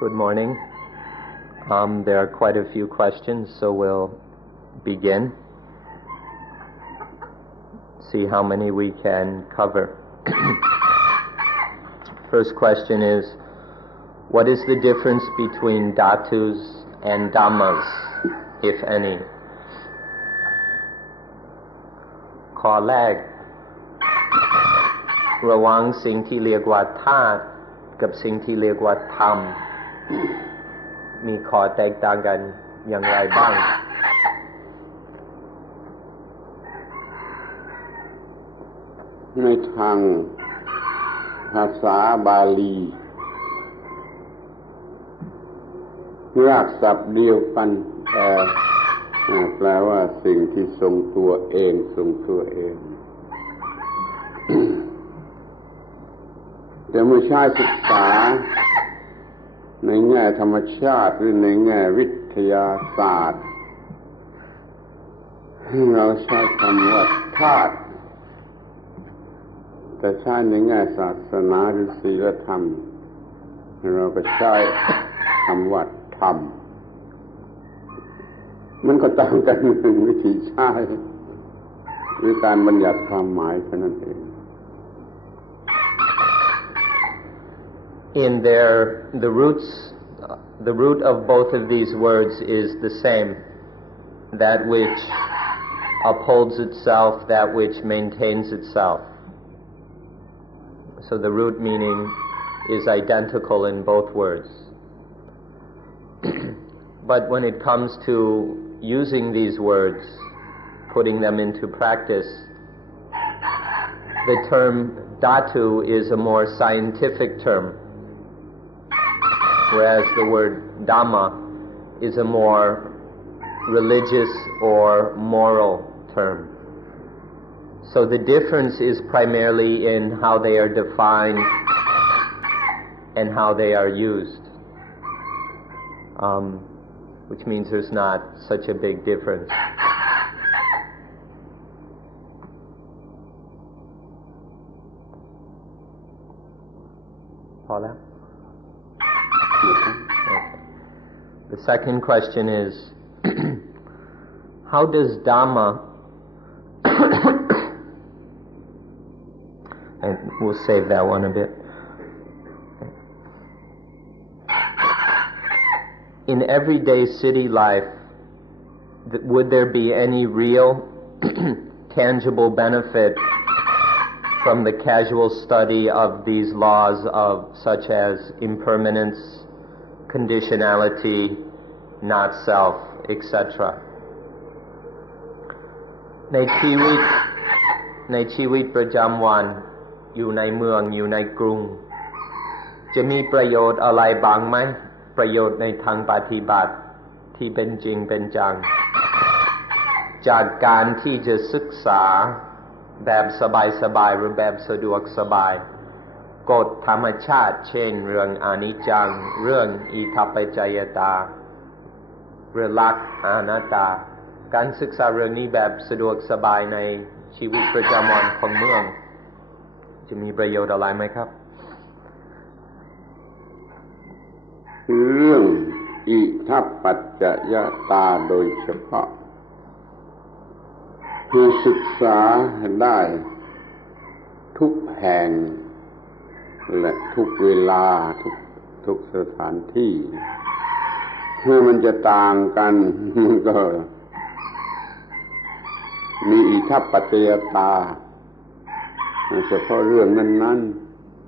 Good morning. There are quite a few questions, so we'll begin. See how many we can cover. First question is, what is the difference between dhatus and dhammas, if any? ข้อแรกระหว่างสิ่งที่เรียกว่าธาตุกับสิ่งที่เรียกว่าธรรมมีข้อแตกต่างกันอย่างไรบ้างในทางภาษาบาลีรากศัพท์เดียวกันแปลว่าสิ่งที่ทรงตัวเองทรงตัวเองแต่เมื่อใช้ศึกษาในแง่ธรรมชาติหรือในแง่วิทยาศาสตร์เราใช้คำว่าธาตุแต่ใช้ในแง่ศาสนาหรือศีลธรรมเราก็ใช้คำว่าธรรมมันก็ต่างกันวิธีใช้หรือการบัญญัติความหมายเท่านั้นเอง In the root of both of these words is the same, that which upholds itself, that which maintains itself. So the root meaning is identical in both words. But when it comes to using these words, putting them into practice, the term dhatu is a more scientific term, whereas the word Dhamma is a more religious or moral term. So the difference is primarily in how they are defined and how they are used, which means there's not such a big difference. Paula? Okay. The second question is, how does Dhamma, and we'll save that one a bit. In everyday city life, would there be any real, tangible benefit from the casual study of these laws of such as impermanence, conditionality, not self, etc. ในชีวิตประจำวันอยู่ในเมืองอยู่ในกรุงจะมีประโยชน์อะไรบ้างไหมประโยชน์ในทางปฏิบัติที่เป็นจริงเป็นจังจากการที่จะศึกษาแบบสบายๆหรือแบบสะดวกสบายกฎธรรมชาติเช่นเรื่องอนิจจังเรื่องอิทัปปัจจยตาเรื่องลักษณ์อนัตตาการศึกษาเรื่องนี้แบบสะดวกสบายในชีวิตประจำวันของเมืองจะมีประโยชน์อะไรไหมครับเรื่องอิทัปปัจจยตาโดยเฉพาะคือศึกษาได้ทุกแห่งและทุกเวลาทุกสถานที่คือมันจะต่างกันมันก็มีอิทัปปัจจยตาเฉพาะเรื่องนั้น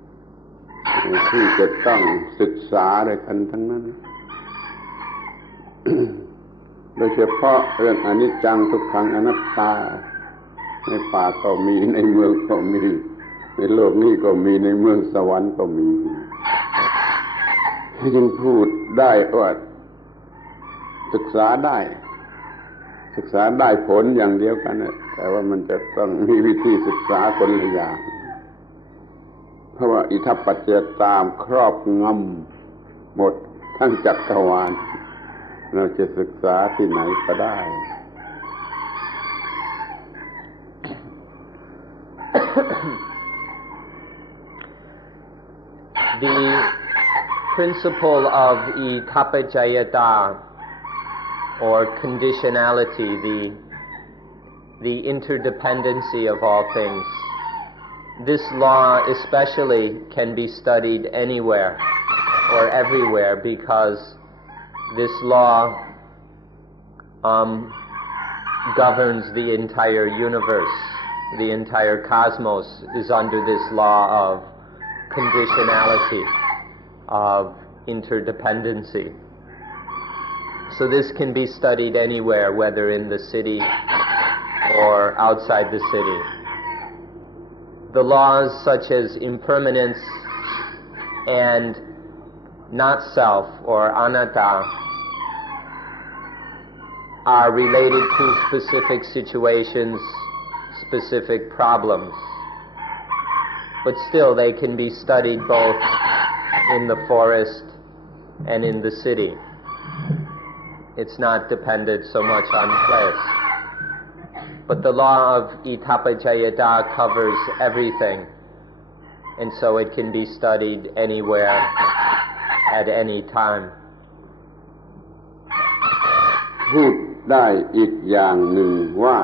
ๆที่จะต้องศึกษาด้วยกันทั้งนั้นโดยเฉพาะเรื่องอนิจจังทุกขังอนัตตาในป่าก็มีในเมืองก็มีในโลกนี้ก็มีในเมืองสวรรค์ก็มีจึงพูดได้ว่าศึกษาได้ผลอย่างเดียวกันแต่ว่ามันจะต้องมีวิธีศึกษาคนละอย่างเพราะว่าอิทัปปัจจยตาครอบงำหมดทั้งจักรวาลเราจะศึกษาที่ไหนก็ได้ The principle of ithapajayata, or conditionality, the interdependency of all things. This law especially can be studied anywhere or everywhere, because this law governs the entire universe. The entire cosmos is under this law of conditionality, of interdependency. So this can be studied anywhere, whether in the city or outside the city. The laws such as impermanence and not self, or anatta, are related to specific situations, specific problems. But still they can be studied both in the forest and in the city. It's not dependent so much on place. But the law of ithapajayata covers everything, and so it can be studied anywhere, at any time. พูดได้อีกอย่างหนึ่งว่า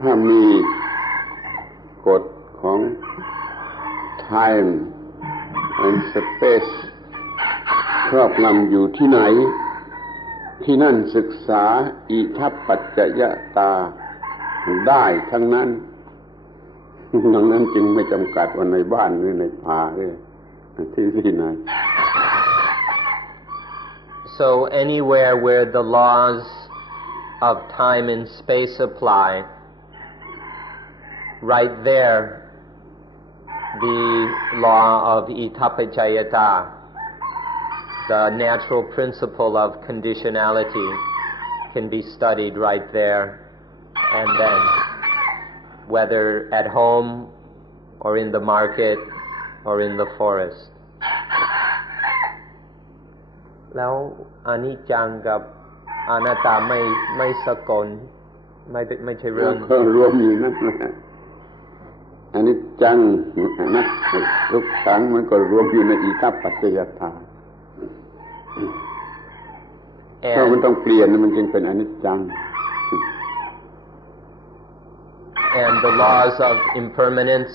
ถ้ามีกฎของ time and space ครอบงำอยู่ที่ไหนที่นั่นศึกษาอิทัปปัจจยตาได้ทั้งนั้นดังนั้นจึงไม่จำกัดว่าในบ้านหรือในป่าหรือที่ไหน So anywhere where the laws of time and space apply, right there the law of ithapajayata, the natural principle of conditionality, can be studied right there and then, whether at home or in the market or in the forest. แล้วอนิจจังกับอนัตตาไม่สกลไม่ใช่เรื่องก็รวมอยู่นั่นแหละอนิจจังนะทุกขังมันก็รวมอยู่ในอิทัปปัจจยตาถ้ามันต้องเปลี่ยนมันจึงเป็นอนิจจัง And the laws of impermanence,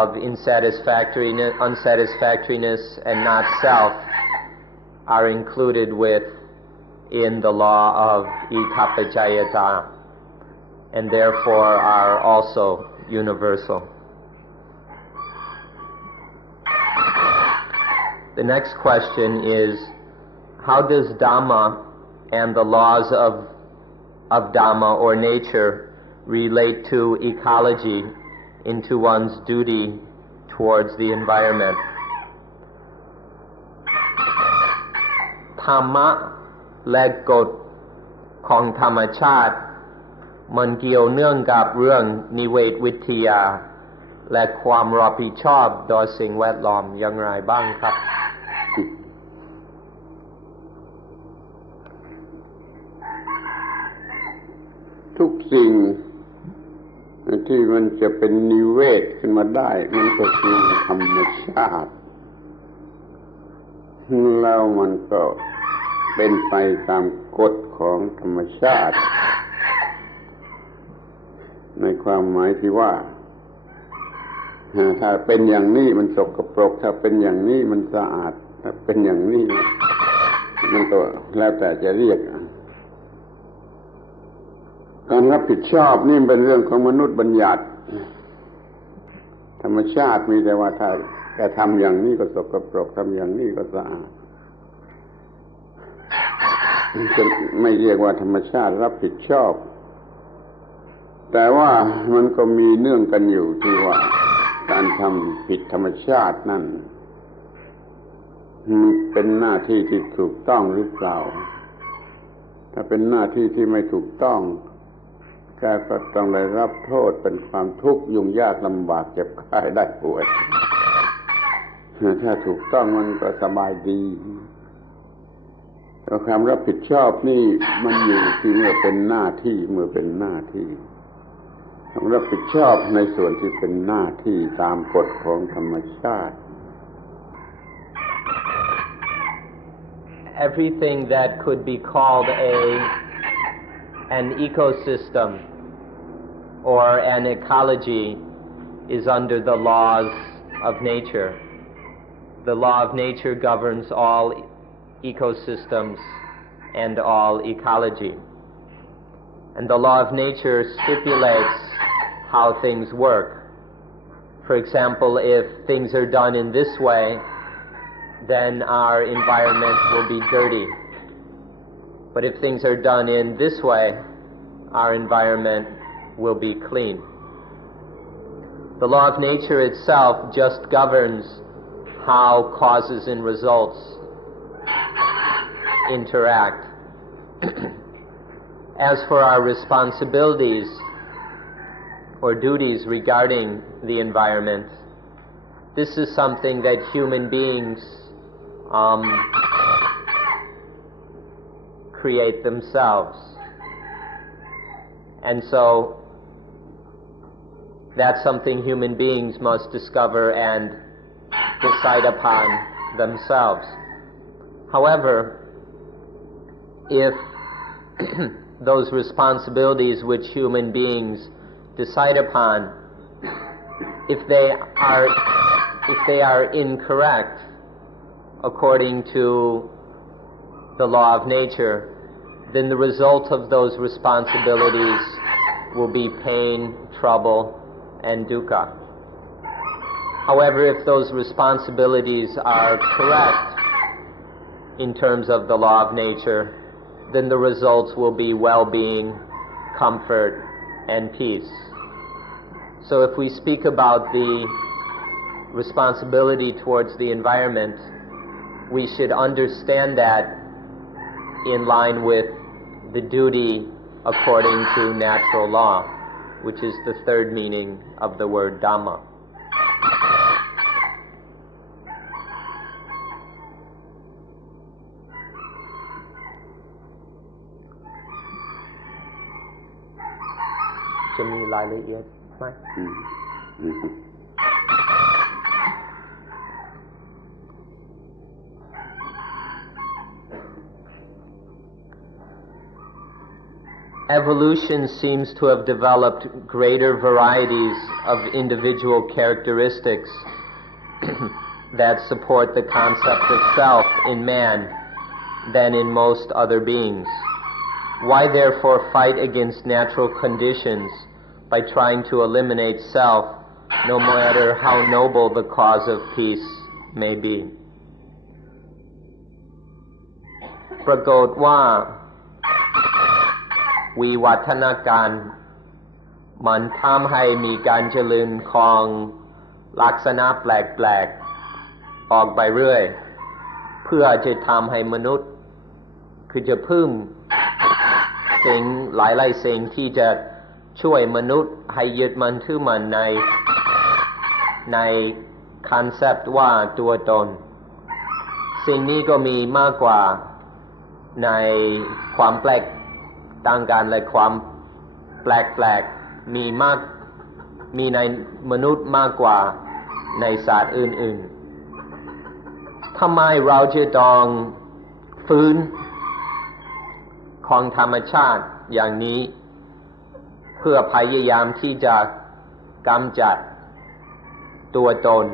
of unsatisfactoriness and not self are included in the law of ithapajayata, and therefore are also universal. The next question is, how does Dhamma and the laws of Dhamma or nature relate to ecology, into one's duty towards the environment? ธรรมะและกฎของธรรมชาติมันเกี่ยวเนื่องกับเรื่องนิเวศวิทยาและความรับผิดชอบต่อสิ่งแวดล้อมอย่างไรบ้างครับ ทุกสิ่งที่มันจะเป็นนิเวศขึ้นมาได้มันก็คือธรรมชาติแล้วมันก็เป็นไปตามกฎของธรรมชาติในความหมายที่ว่าถ้าเป็นอย่างนี้มันสกปรกถ้าเป็นอย่างนี้มันสะอาดถ้าเป็นอย่างนี้มันก็แล้วแต่จะเรียกการรับผิดชอบนี่เป็นเรื่องของมนุษย์บัญญัติธรรมชาติมีแต่ว่าถ้าจะทำอย่างนี้ก็สกปรกทำอย่างนี้ก็สะอาดจะไม่เรียกว่าธรรมชาติรับผิดชอบแต่ว่ามันก็มีเนื่องกันอยู่ที่ว่าการทำผิดธรรมชาตินั่นมันเป็นหน้าที่ที่ถูกต้องหรือเปล่าถ้าเป็นหน้าที่ที่ไม่ถูกต้องแกก็ต้องได้รับโทษเป็นความทุกข์ยุ่งยากลำบากเจ็บไข้ได้ป่วยถ้าถูกต้องมันก็สบายดีแต่ความรับผิดชอบนี่มันอยู่ที่เมื่อเป็นหน้าที่ความรับผิดชอบในส่วนที่เป็นหน้าที่ตามกฎของธรรมชาติ everything that could be called an ecosystem or an ecology is under the laws of nature. The law of nature governs all ecosystems and all ecology. And the law of nature stipulates how things work. For example, if things are done in this way, then our environment will be dirty. But if things are done in this way, our environment will be clean. The law of nature itself just governs how causes and results interact. As for our responsibilities or duties regarding the environment, this is something that human beings create themselves. And so that's something human beings must discover and decide upon themselves. However, if those responsibilities which human beings decide upon, if they are incorrect according to the law of nature, then the result of those responsibilities will be pain, trouble, and dukkha. However, if those responsibilities are correct in terms of the law of nature, then the results will be well-being, comfort, and peace. So if we speak about the responsibility towards the environment, we should understand that in line with the duty according to natural law, which is the third meaning of the word Dhamma.จะมีรายละเอียดไหม? Evolution seems to have developed greater varieties of individual characteristics that support the concept of self in man than in most other beings. Why therefore fight against natural conditions by trying to eliminate self, no matter how noble the cause of peace may be? ปรากฏว่าวิวัฒนาการมันทำให้มีการเจริญของลักษณะแปลกๆออกไปเรื่อยเพื่อจะทำให้มนุษย์คือจะเพิ่มสิ่งหลายๆสิ่งที่จะช่วยมนุษย์ให้ยึดมั่นถือมั่นในคอนเซปต์ว่าตัวตนสิ่งนี้ก็มีมากกว่าในความแปลกต่างกันและความแปลกๆมีในมนุษย์มากกว่าในสัตว์อื่นๆทำไมเราจะต้องฟื้นของธรรมชาติอย่างนี้เพื่อพยายามที่จะกำจัดตัวตน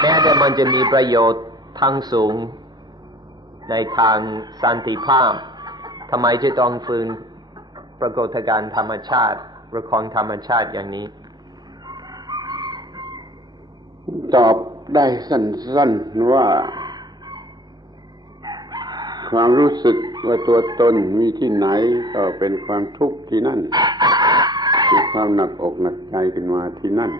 แม้แต่มันจะมีประโยชน์ทั้งสูงในทางสันติภาพทำไมจะต้องฟื้นปรากฏการณ์ธรรมชาติหรือของธรรมชาติอย่างนี้ตอบได้สั้นๆว่าความรู้สึกว่าตัวตนมีที่ไหนก็เป็นความทุกข์ที่นั่นมีความหนักอกหนักใจขึ้นมาที่นั่น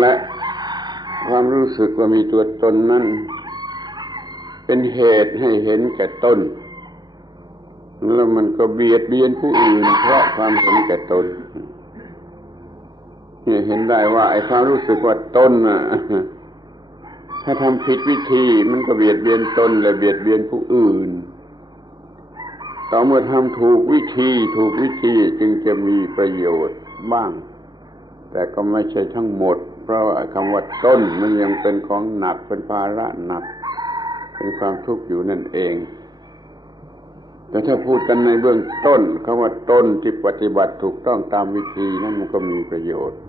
และความรู้สึกว่ามีตัวตนนั้นเป็นเหตุให้เห็นแก่ตนแล้วมันก็เบียดเบียนผู้อื่นเพราะความเห็นแก่ตนนี่เห็นได้ว่าไอ้ความรู้สึกว่าตนน่ะถ้าทำผิดวิธีมันก็เบียดเบียนตนและเบียดเบียนผู้อื่นต่อเมื่อทำถูกวิธีจึงจะมีประโยชน์บ้าง แต่ก็ไม่ใช่ทั้งหมดเพราะว่าคำว่าต้นมันยังเป็นของหนักเป็นภาระหนักเป็นความทุกข์อยู่นั่นเองแต่ถ้าพูดกันในเบื้องต้นคำว่าต้นที่ปฏิบัติถูกต้องตามวิธีนั้นมันก็มีประโยชน์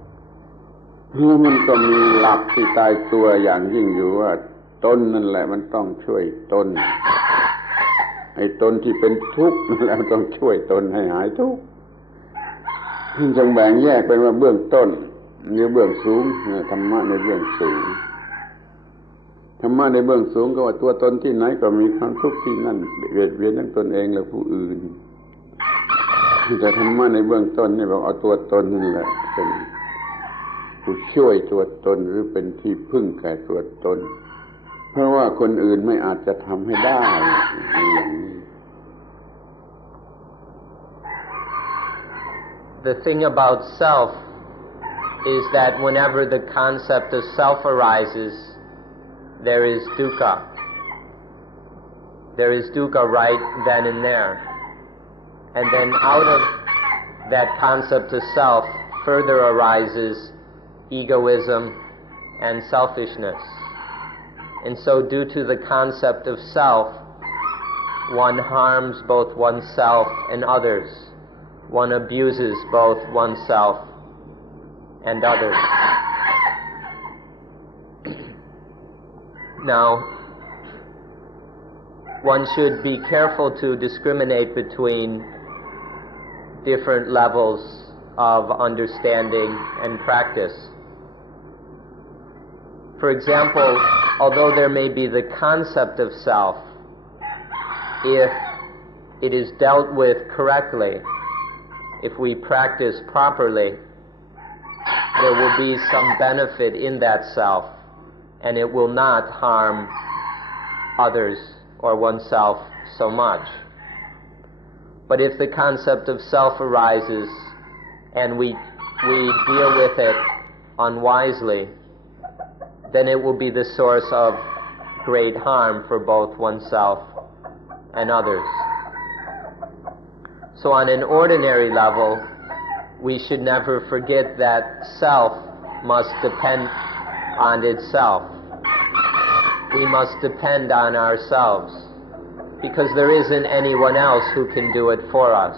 แล้วมันก็มีหลักที่ตายตัวอย่างยิ่งอยู่ว่าต้นนั่นแหละมันต้องช่วยต้นไอ้ต้นที่เป็นทุกข์นั่นแหละต้องช่วยต้นให้หายทุกข์จึงแบ่งแยกเป็นว่าเบื้องต้นในเบื้องสูงธรรมะในเบื้องสูงธรรมะในเบื้องสูงก็ว่าตัวตนที่ไหนก็มีความทุกข์ที่นั่นเบียดเบียนทั้งตนเองและผู้อื่นแต่ธรรมะในเบื้องต้นนี่บอกเอาตัวตนนี่แหละเป็นผู้ช่วยตัวตนหรือเป็นที่พึ่งแก่ตัวตนเพราะว่าคนอื่นไม่อาจจะทำให้ได้อย่างนี้ The thing about self is that whenever the concept of self arises, there is dukkha. There is dukkha right then and there. And then out of that concept of self further arises egoism and selfishness. And so due to the concept of self, one harms both oneself and others. One abuses both oneself and others. Now, one should be careful to discriminate between different levels of understanding and practice. For example, although there may be the concept of self, if it is dealt with correctly, if we practice properly, there will be some benefit in that self, and it will not harm others or oneself so much. But if the concept of self arises and we deal with it unwisely, then it will be the source of great harm for both oneself and others. So on an ordinary level, we should never forget that self must depend on itself. We must depend on ourselves, because there isn't anyone else who can do it for us.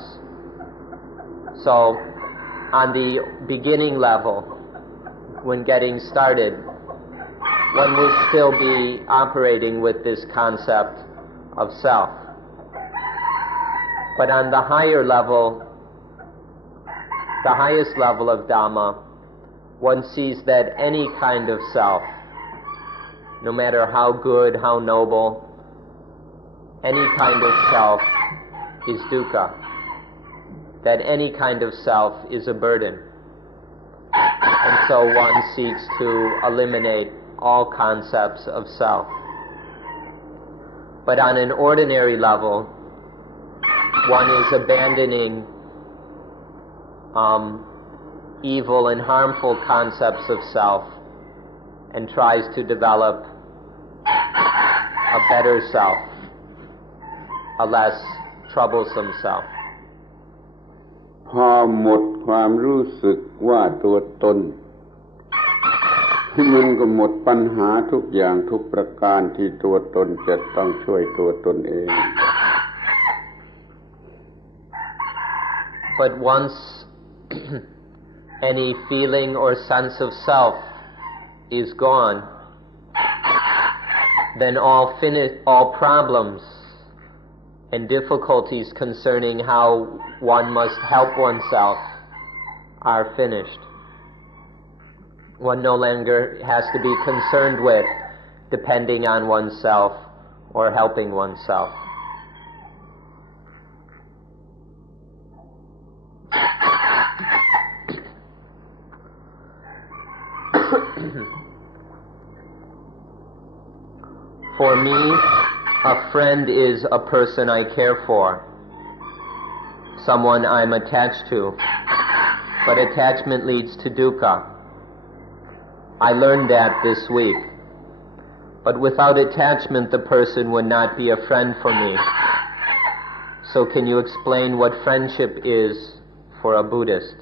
So on the beginning level, when getting started, one will still be operating with this concept of self. But on the higher level, the highest level of Dhamma, one sees that any kind of self, no matter how good, how noble, any kind of self is dukkha. That any kind of self is a burden. And so one seeks to eliminate all concepts of self. But on an ordinary level, one is abandoning evil and harmful concepts of self and tries to develop a better self, a less troublesome self. พอหมดความรู้สึกว่าตัวตนมันก็หมดปัญหาทุกอย่างทุกประการที่ตัวตนจะต้องช่วยตัวตนเอง But once any feeling or sense of self is gone, then all problems and difficulties concerning how one must help oneself are finished. One no longer has to be concerned with depending on oneself or helping oneself. For me, a friend is a person I care for, someone I'm attached to, but attachment leads to dukkha. I learned that this week. But without attachment, the person would not be a friend for me. So can you explain what friendship is for a Buddhist?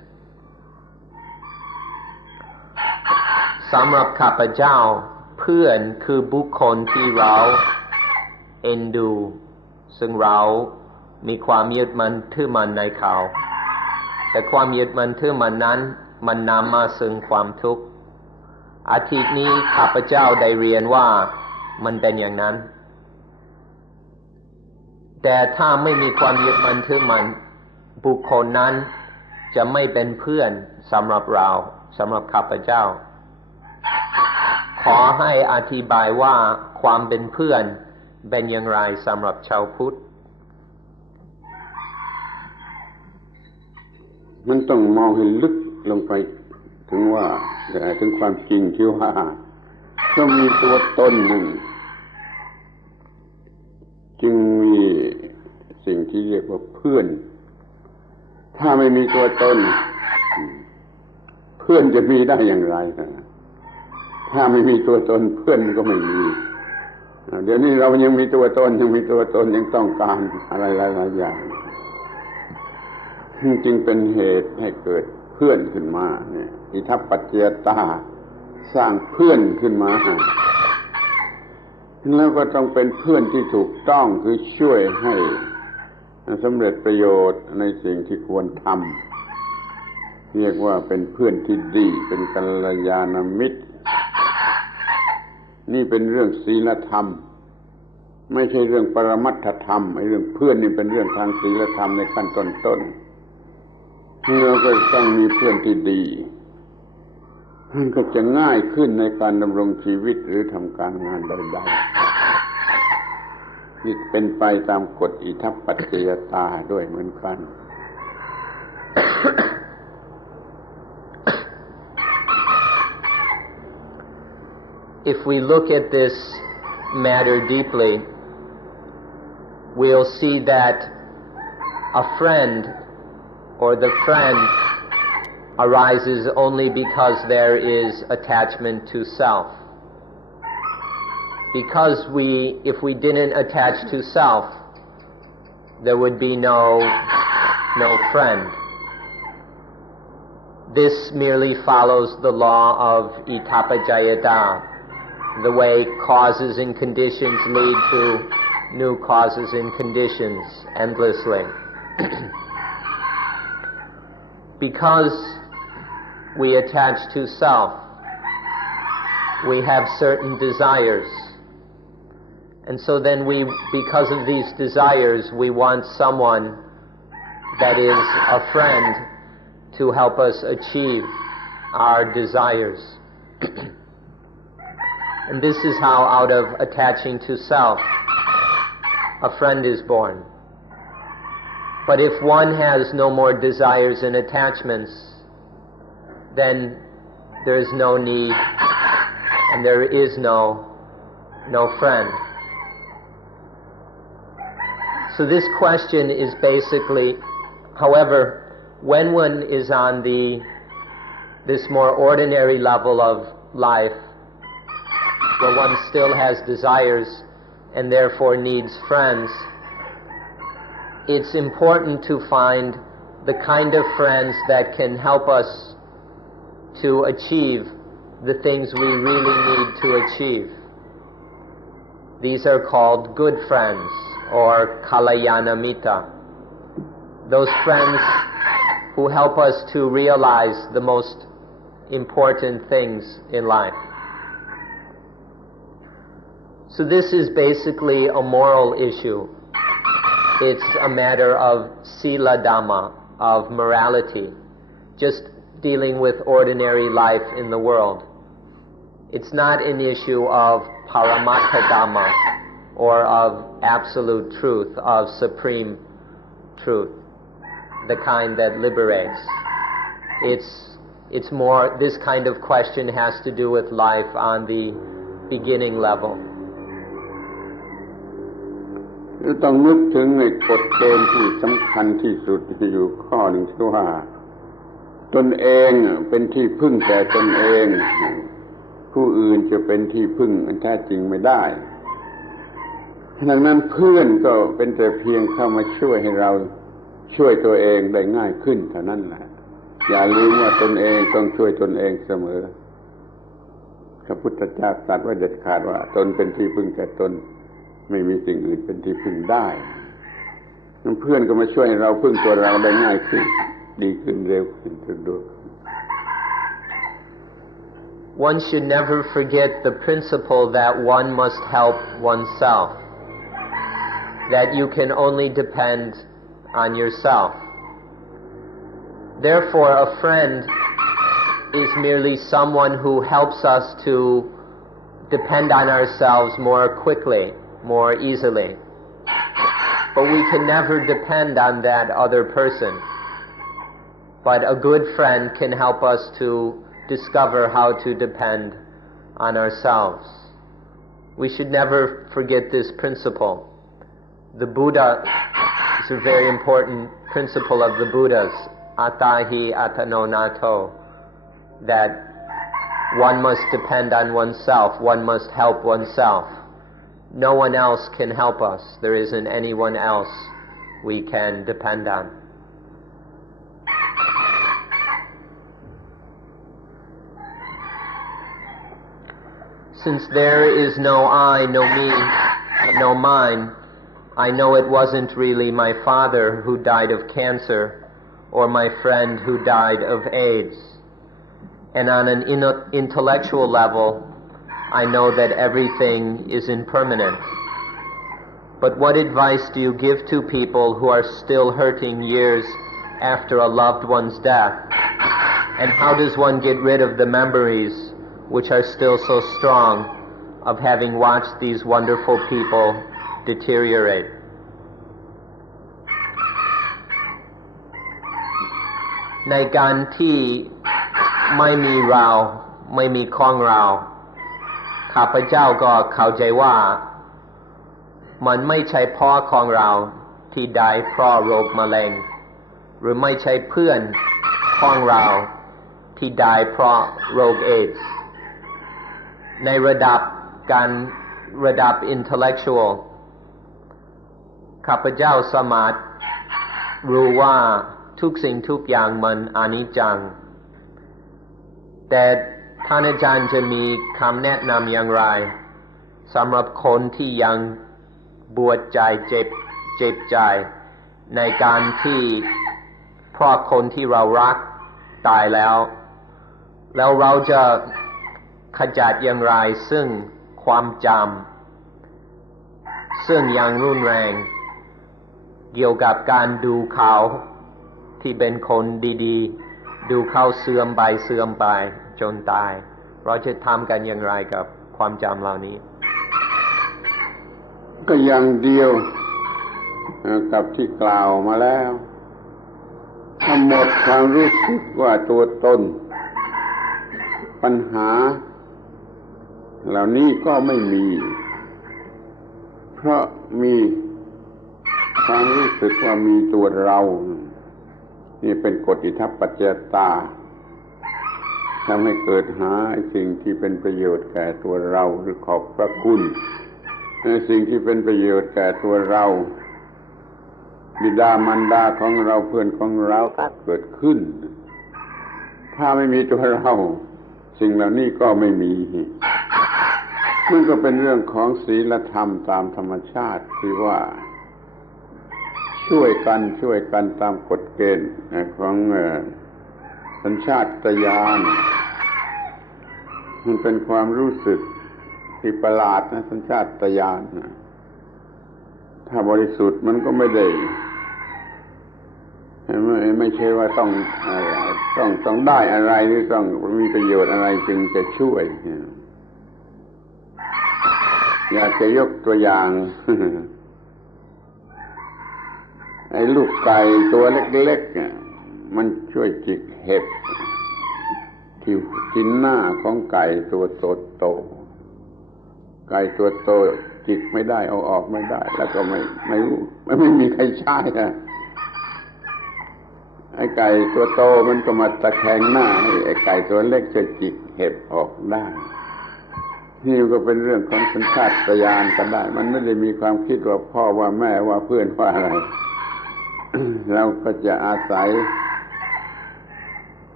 สำหรับข้าพเจ้าเพื่อนคือบุคคลที่เราเอ็นดูซึ่งเรามีความยึดมั่นถือมั่นในเขาแต่ความยึดมั่นถือมั่นนั้นมันนำมาซึ่งความทุกข์อาทิตย์นี้ข้าพเจ้าได้เรียนว่ามันเป็นอย่างนั้นแต่ถ้าไม่มีความยึดมั่นถือมั่นบุคคลนั้นจะไม่เป็นเพื่อนสำหรับเราสำหรับข้าพเจ้าขอให้อธิบายว่าความเป็นเพื่อนเป็นอย่างไรสำหรับชาวพุทธมันต้องมองให้ลึกลงไปถึงว่าถึงความจริงที่ว่าต้องมีตัวตนหนึ่งจึงมีสิ่งที่เรียกว่าเพื่อนถ้าไม่มีตัวตนเพื่อนจะมีได้อย่างไรถ้าไม่มีตัวตนเพื่อนก็ไม่มีเดี๋ยวนี้เรายังมีตัวตนยังต้องการอะไรหลายๆอย่างจึงเป็นเหตุให้เกิดเพื่อนขึ้นมาเนี่ยอิทัปปัจจยตาสร้างเพื่อนขึ้นมาแล้วก็ต้องเป็นเพื่อนที่ถูกต้องคือช่วยให้สำเร็จประโยชน์ในสิ่งที่ควรทำเรียกว่าเป็นเพื่อนที่ดีเป็นกัลยาณมิตรนี่เป็นเรื่องศีลธรรมไม่ใช่เรื่องปรมัตถธรรมไอ้เรื่องเพื่อนนี่เป็นเรื่องทางศีลธรรมในขั้นต้นเราก็ต้องมีเพื่อนที่ดีมันก็จะง่ายขึ้นในการดำรงชีวิตหรือทำการงานใดๆนี่เป็นไปตามกฎอิทัปปัจจยตาด้วยเหมือนกัน If we look at this matter deeply, we'll see that a friend or the friend arises only because there is attachment to self. Because if we didn't attach to self, there would be no friend. This merely follows the law of itapajayata, the way causes and conditions lead to new causes and conditions endlessly. Because we attach to self, we have certain desires. And so then because of these desires, we want someone that is a friend to help us achieve our desires. And this is how, out of attaching to self, a friend is born. But if one has no more desires and attachments, then there is no need and there is no friend. So this question is basically, however, when one is on this more ordinary level of life, where one still has desires and therefore needs friends, it's important to find the kind of friends that can help us to achieve the things we really need to achieve. These are called good friends, or kalayana mitta. Those friends who help us to realize the most important things in life. So this is basically a moral issue. It's a matter of sila dhamma, of morality, just dealing with ordinary life in the world. It's not an issue of paramattha dhamma, or of absolute truth, of supreme truth, the kind that liberates. It's more, this kind of question has to do with life on the beginning level. ต้องนึกถึงในกฎเกณฑ์ที่สำคัญที่สุดที่อยู่ข้อหนึ่งที่ว่าตนเองเป็นที่พึ่งแต่ตนเองผู้อื่นจะเป็นที่พึ่งอันแท้จริงไม่ได้ดังนั้นเพื่อนก็เป็นแต่เพียงเข้ามาช่วยให้เราช่วยตัวเองได้ง่ายขึ้นเท่านั้นแหละอย่าลืมว่าตนเองต้องช่วยตนเองเสมอ พระพุทธเจ้าตรัสไว้เด็ดขาดว่าตนเป็นที่พึ่งแก่ตนไม่มีสิ่งอื่นเป็นที่พึ่งได้เพื่อนก็มาช่วยเราพึ่งตัวเราได้ง่ายขึ้นดีขึ้นเร็วขึ้นสะดวก One should never forget the principle that one must help oneself, that you can only depend on yourself. Therefore, a friend is merely someone who helps us to depend on ourselves more quickly, more easily. But we can never depend on that other person. But a good friend can help us to discover how to depend on ourselves. We should never forget this principle. The Buddha is a very important principle of the Buddhas, atahi atano nato, that one must depend on oneself, one must help oneself. No one else can help us. There isn't anyone else we can depend on. Since there is no I, no me, no mine, I know it wasn't really my father who died of cancer or my friend who died of AIDS. And on an intellectual level, I know that everything is impermanent. But what advice do you give to people who are still hurting years after a loved one's death? And how does one get rid of the memories which are still so strong of having watched these wonderful people deteriorate?ในการที่ไม่มีเราไม่มีของเราข้าพเจ้าก็เข้าใจว่ามันไม่ใช่พ่อของเราที่ได้เพราะโรคมะเร็งหรือไม่ใช่เพื่อนของเราที่ได้เพราะโรคเอดส์ในระดับ intellectual ข้าพเจ้าสามารถรู้ว่าทุกสิ่งทุกอย่างมันอนิจจังแต่ท่านอาจารย์จะมีคำแนะนำอย่างไรสำหรับคนที่ยังปวดใจเจ็บใจในการที่เพราะคนที่เรารักตายแล้วเราจะขจัดอย่างไรซึ่งความจำซึ่งยังรุนแรงเกี่ยวกับการดูเขาที่เป็นคนดีๆดูเขาเสื่อมไปจนตายเราจะทำกันอย่างไรกับความจำเหล่านี้ก็อย่างเดียวกับที่กล่าวมาแล้วทั้งหมดความรู้สึกว่าตัวตนปัญหาเหล่านี้ก็ไม่มีเพราะมีความรู้สึกว่ามีตัวเรานี่เป็นกฎอิทัปปัจจยตาทำให้เกิดหาสิ่งที่เป็นประโยชน์แก่ตัวเราหรือขอบพระคุณสิ่งที่เป็นประโยชน์แก่ตัวเราบิดามารดาของเราเพื่อนของเราก็เกิดขึ้นถ้าไม่มีตัวเราสิ่งเหล่านี้ก็ไม่มีมันก็เป็นเรื่องของศีลธรรมตามธรรมชาติที่ว่าช่วยกันตามกฎเกณฑ์ของสัญชาตญาณมันเป็นความรู้สึกที่ประหลาดนะสัญชาตญาณถ้าบริสุทธิ์มันก็ไม่ได้ไม่ใช่ว่าต้องได้อะไรหรือต้องมีประโยชน์อะไรจึงจะช่วยอยากจะยกตัวอย่างไอ้ลูกไก่ตัวเล็กๆมันช่วยจิกเห็บที่กินหน้าของไก่ตัวโตไก่ตัวโตจิกไม่ได้เอาออกไม่ได้แล้วก็ไม่มีใครใช้ไอ้ไก่ตัวโตมันก็มาตะแคงหน้าให้ไอ้ไก่ตัวเล็กจะจิกเห็บออกได้นี่ก็เป็นเรื่องของสัญชาตญาณกันได้มันไม่ได้มีความคิดว่าพ่อว่าแม่ว่าเพื่อนว่าอะไรเราก็จะอาศัย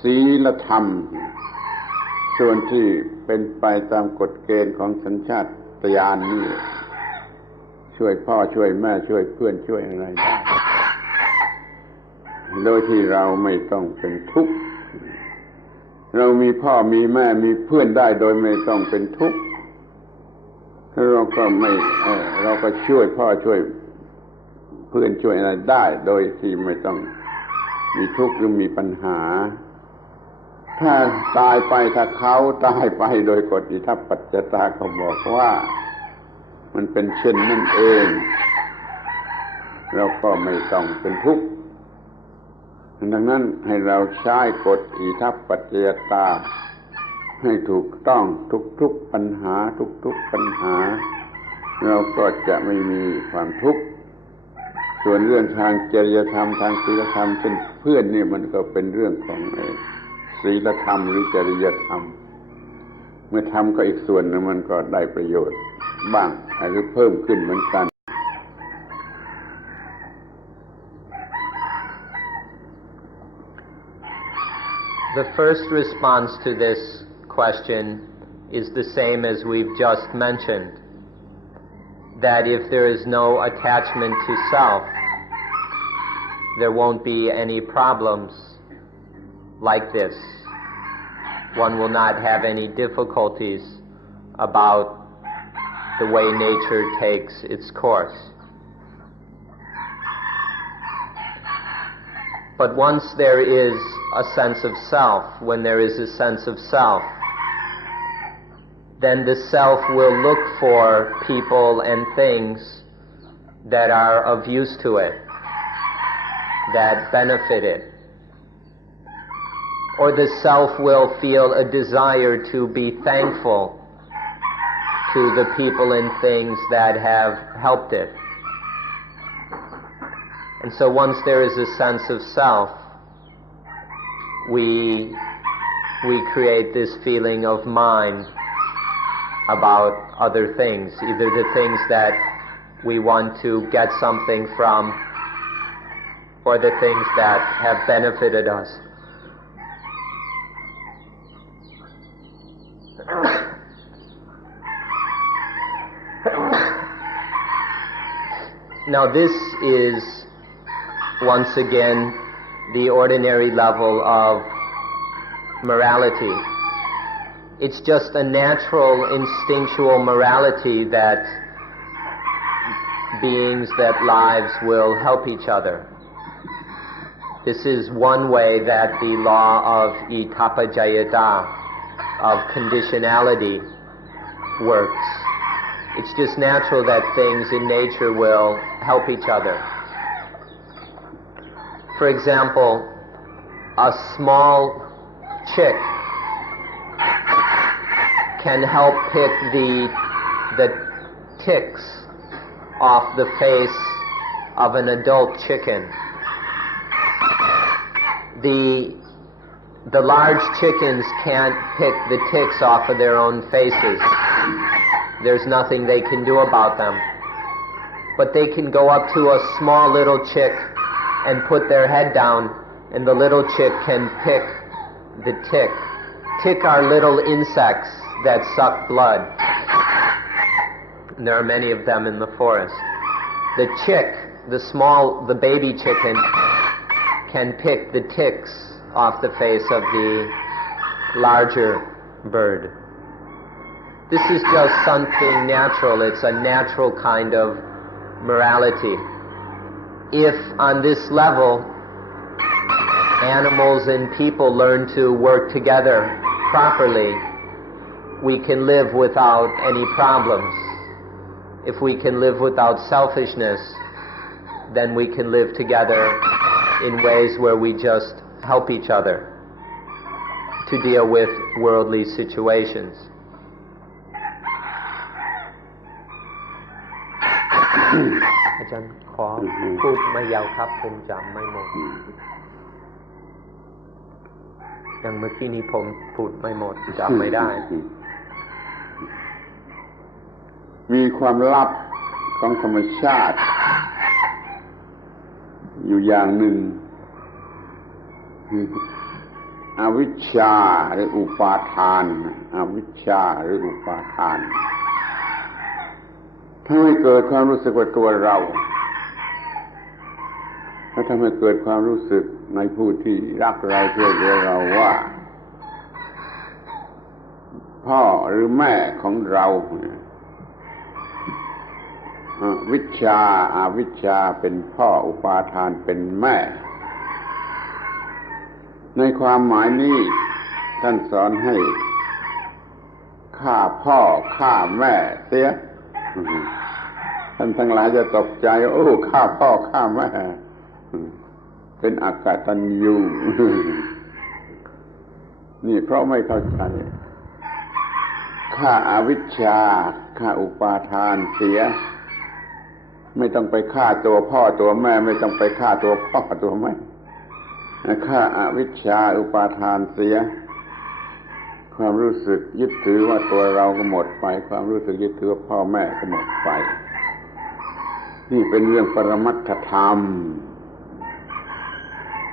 ศีลธรรม ส่วนที่เป็นไปตามกฎเกณฑ์ของสัญชาตญาณนี่ช่วยพ่อช่วยแม่ช่วยเพื่อนช่วยอะไรได้โดยที่เราไม่ต้องเป็นทุกข์เรามีพ่อมีแม่มีเพื่อนได้โดยไม่ต้องเป็นทุกข์เราก็ช่วยพ่อช่วยเพื่อนช่วยอะไรได้โดยที่ไม่ต้องมีทุกข์หรือมีปัญหาถ้าตายไปถ้าเขาตายไปโดยกฎอิทัปปัจจตาก็บอกว่ามันเป็นเช่นนั่นเองเราก็ไม่ต้องเป็นทุกข์ดังนั้นให้เราใช้กฎอิทัปปัจจยตาให้ถูกต้องทุกๆปัญหาทุกๆปัญหาเราก็จะไม่มีความทุกข์ส่วนเรื่องทางจริยธรรมทางศีลธรรมเช่นเพื่อนนี่มันก็เป็นเรื่องของศีลธรรมหรือจริยธรรมเมื่อทำก็อีกส่วนนึงมันก็ได้ประโยชน์บ้างหรือเพิ่มขึ้นเหมือนกัน The first response to this question is the same as we've just mentioned, that if there is no attachment to self, there won't be any problems like this. One will not have any difficulties about the way nature takes its course. But once there is a sense of self, when there is a sense of self, then the self will look for people and things that are of use to it, that benefit it. Or the self will feel a desire to be thankful to the people and things that have helped it. And so once there is a sense of self, we create this feeling of mind about other things, either the things that we want to get something from or the things that have benefited us. Now this is once again the ordinary level of morality. It's just a natural, instinctual morality that beings, that lives will help each other. This is one way that the law of itappajayata, of conditionality, works. It's just natural that things in nature will help each other. For example, a small chick can help pick the ticks off the face of an adult chicken. The large chickens can't pick the ticks off of their own faces. There's nothing they can do about them. But they can go up to a small little chick and put their head down, and the little chick can pick the tick. Tick are little insects that suck blood. And there are many of them in the forest. The chick, the baby chicken, can pick the ticks off the face of the larger bird. This is just something natural. It's a natural kind of morality. If on this level animals and people learn to work together properly, we can live without any problems. If we can live without selfishness, then we can live together in ways where we just help each other to deal with worldly situations. อาจารย์ขอพูดไม่ยาวครับผมจำไม่หมดอย่างเมื่อกี้นี้ผมพูดไม่หมดจำไม่ได้ มีความลับของธรรมชาติอยู่อย่างหนึ่ง อวิชชาหรืออุปาทานอวิชชาหรืออุปาทานถ้าไม่เกิดความรู้สึกว่าตัวเราถ้าทำให้เกิดความรู้สึกในผู้ที่รักเราช่วยเหลือเราว่าพ่อหรือแม่ของเราวิชชาอวิชชาเป็นพ่ออุปาทานเป็นแม่ในความหมายนี้ท่านสอนให้ฆ่าพ่อฆ่าแม่เสียท่านทั้งหลายจะตกใจโอ้ฆ่าพ่อฆ่าแม่เป็นอกตัญญูนี่เพราะไม่เข้าใจฆ่าอวิชชาฆ่าอุปาทานเสียไม่ต้องไปฆ่าตัวพ่อตัวแม่ไม่ต้องไปฆ่าตัวพ่อตัวแม่ฆ่าอวิชชาอุปาทานเสียความรู้สึกยึดถือว่าตัวเราก็หมดไปความรู้สึกยึดถือว่าพ่อแม่ก็หมดไปนี่เป็นเรื่องปรมัตถธรรม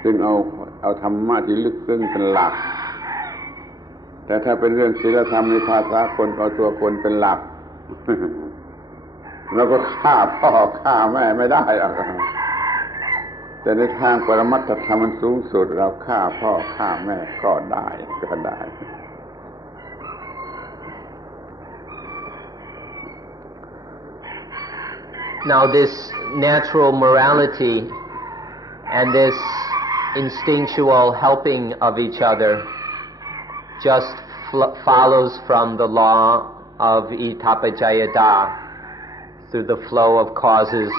ซึ่งเอาธรรมะที่ลึกซึ้งเป็นหลักแต่ถ้าเป็นเรื่องศีลธรรมในภาษาคนเอาตัวคนเป็นหลักเราก็ฆ่าพ่อฆ่าแม่ไม่ได้หรอกแต่ในทางปรมัตถธรรมมันสูงสุดเราฆ่าพ่อฆ่าแม่ก็ได้ก็ได้ Now this natural morality and this instinctual helping of each other just follows from the law of itapajayata through the flow of causes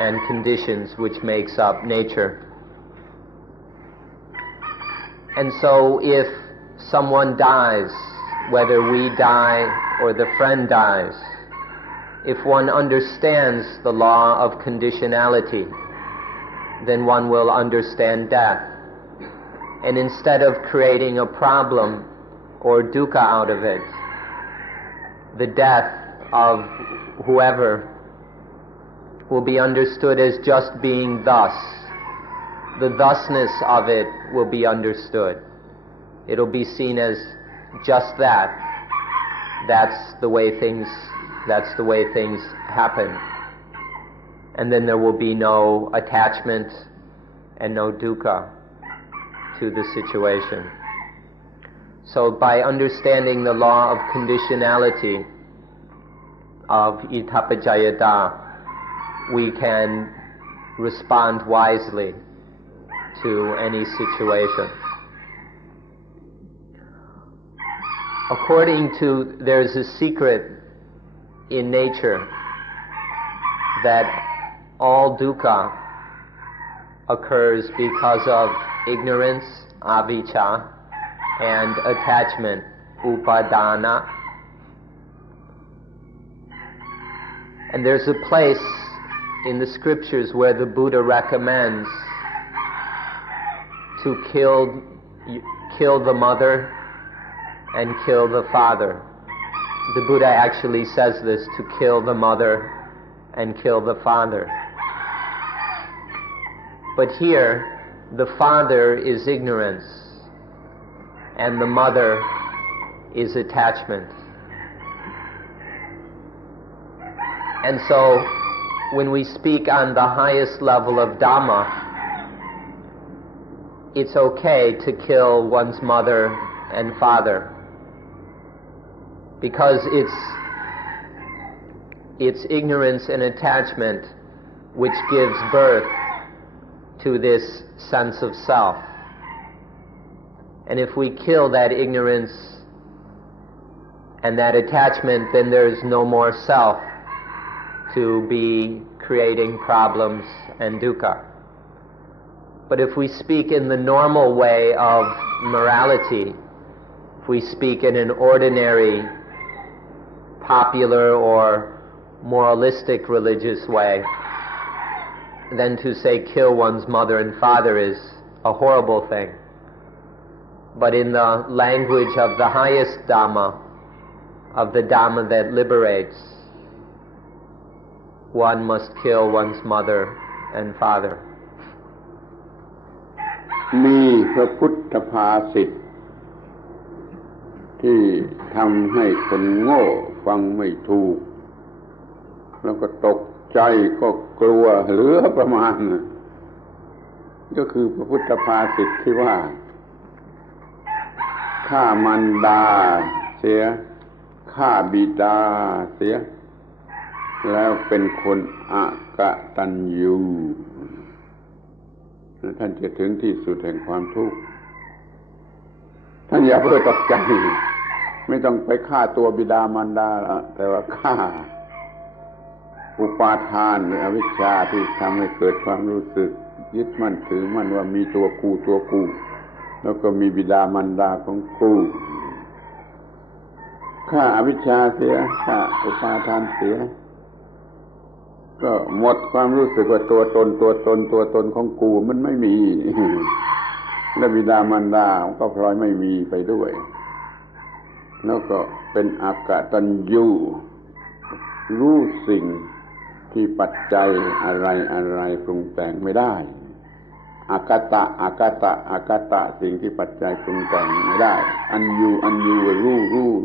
and conditions which makes up nature. And so if someone dies, whether we die or the friend dies, if one understands the law of conditionality, then one will understand death. And instead of creating a problem or dukkha out of it, the death of whoever will be understood as just being thus. The thusness of it will be understood. It'll be seen as just that. That's the way things happen. And then there will be no attachment and no dukkha to the situation. So by understanding the law of conditionality of itapajayata, we can respond wisely to any situation. There's a secret in nature that all dukkha occurs because of ignorance, avijja, and attachment, upadana. And there's a place in the scriptures where the Buddha recommends to kill the mother and kill the father. The Buddha actually says this, to kill the mother and kill the father. But here, the father is ignorance and the mother is attachment. And so, when we speak on the highest level of Dhamma, it's okay to kill one's mother and father, because it's ignorance and attachment which gives birth to this sense of self. And if we kill that ignorance and that attachment, then there's no more self to be creating problems and dukkha. But if we speak in the normal way of morality, if we speak in an ordinary, popular or moralistic religious way, then to say kill one's mother and father is a horrible thing. But in the language of the highest Dhamma, of the Dhamma that liberates, one must kill one's mother and father. มีพระพุทธภาษิต ที่ทำให้คนโง่ฟังไม่ถูกแล้วก็ตกใจก็กลัวเหลือประมาณก็คือพระพุทธภาษิตที่ว่าฆ่ามารดาเสียฆ่าบิดาเสียแล้วเป็นคนอกตัญญูท่านจะถึงที่สุดแห่งความทุกข์ท่านอย่าเพิ่งตกใจไม่ต้องไปฆ่าตัวบิดามารดาแต่ว่าฆ่าอุปาทานหรืออวิชชาที่ทำให้เกิดความรู้สึกยึดมั่นถือมั่นว่ามีตัวกูแล้วก็มีบิดามารดาของกูฆ่าอวิชชาเสียฆ่าอุปาทานเสียก็หมดความรู้สึกว่าตัวตนของกูมันไม่มีและบิดามารดาก็พลอยไม่มีไปด้วยแล้วก็เป็นอกตัญญูรู้สิ่งที่ปัจจัยอะไรปรุงแต่งไม่ได้อากตะสิ่งที่ปัจจัยปรุงแต่งไม่ได้อัญญู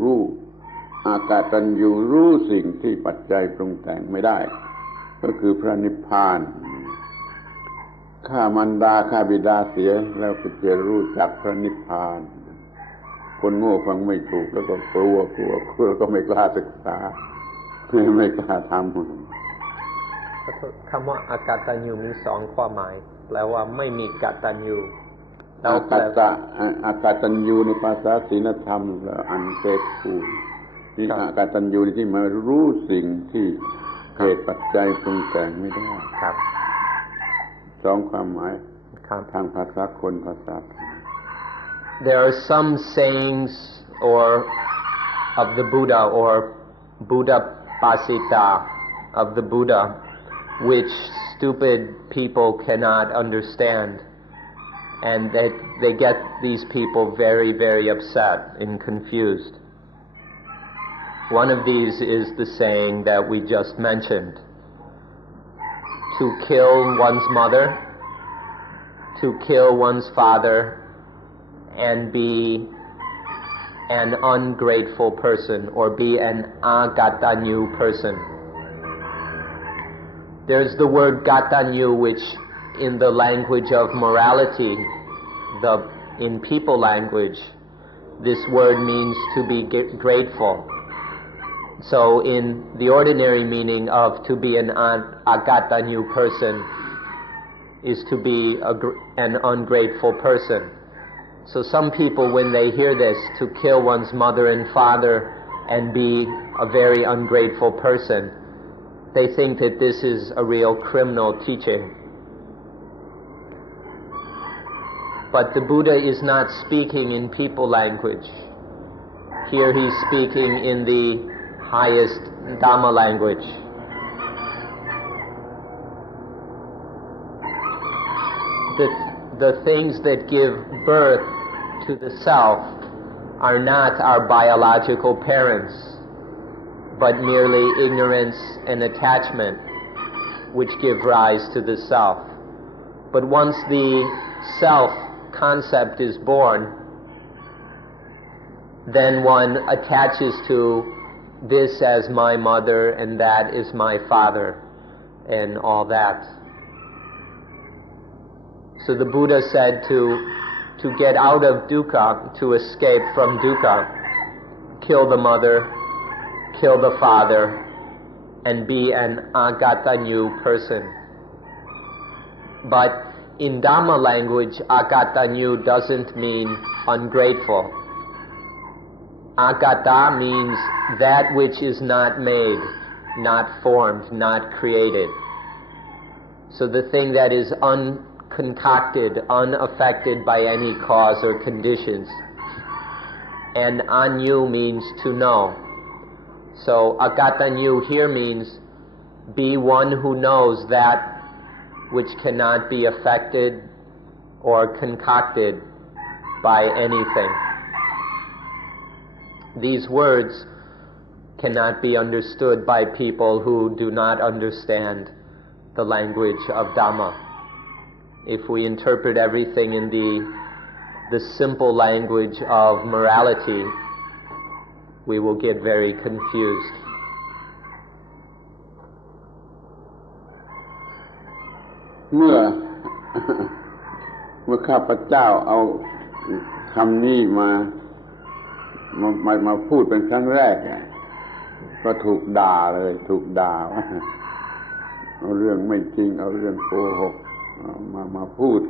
รู้อากตัญญูรู้สิ่งที่ปัจจัยปรุงแต่งไม่ได้ก็คือพระนิพพานฆ่ามารดาฆ่าบิดาเสียแล้วก็จะรู้จักพระนิพพานคนโง่ฟังไม่ถูกแล้วก็กลัวก็ไม่กล้าศึกษาไม่กล้าทำคำว่าอากตัญญูมีสองความหมายแปลว่าไม่มีกตัญญูอากตัญญูในภาษาศีลธรรมแล้วอันเกิดภูนี่อากตัญญูที่มารู้สิ่งที่เหตุปัจจัยปรุงแต่งไม่ได้ครับสองความหมายทางภาษาคนภาษา There are some sayings of the Buddha or Buddha Pasita of the Buddha which stupid people cannot understand, and that they get these people very, very upset and confused. One of these is the saying that we just mentioned: to kill one's mother, to kill one's father, and be an ungrateful person or be an agatanyu person. There's the word gatanyu, which in the language of morality, in people language, this word means to be grateful. So in the ordinary meaning of to be an agatanyu person is to be an ungrateful person. So some people, when they hear this, to kill one's mother and father and be a very ungrateful person, they think that this is a real criminal teaching. But the Buddha is not speaking in people language. Here he's speaking in the highest Dhamma language. The things that give birth to the self are not our biological parents, but merely ignorance and attachment which give rise to the self. But once the self concept is born, then one attaches to this as my mother and that is my father and all that. So the Buddha said to get out of dukkha, to escape from dukkha, kill the mother, kill the father, and be an agatanyu person. But in Dhamma language, agatanyu doesn't mean ungrateful. Agata means that which is not made, not formed, not created. So the thing that is unconcocted, unaffected by any cause or conditions. And anyu means to know. So agatanyu here means be one who knows that which cannot be affected or concocted by anything. These words cannot be understood by people who do not understand the language of Dhamma. If we interpret everything in the simple language of morality, we will get very confused. เมื่อ ข้าพเจ้าเอาคำนี้มาพูดเป็นครั้งแรกก็ถูกด่าเลยถูกด่าว่าเอาเรื่องไม่จริงเอาเรื่องโกหกมาพูด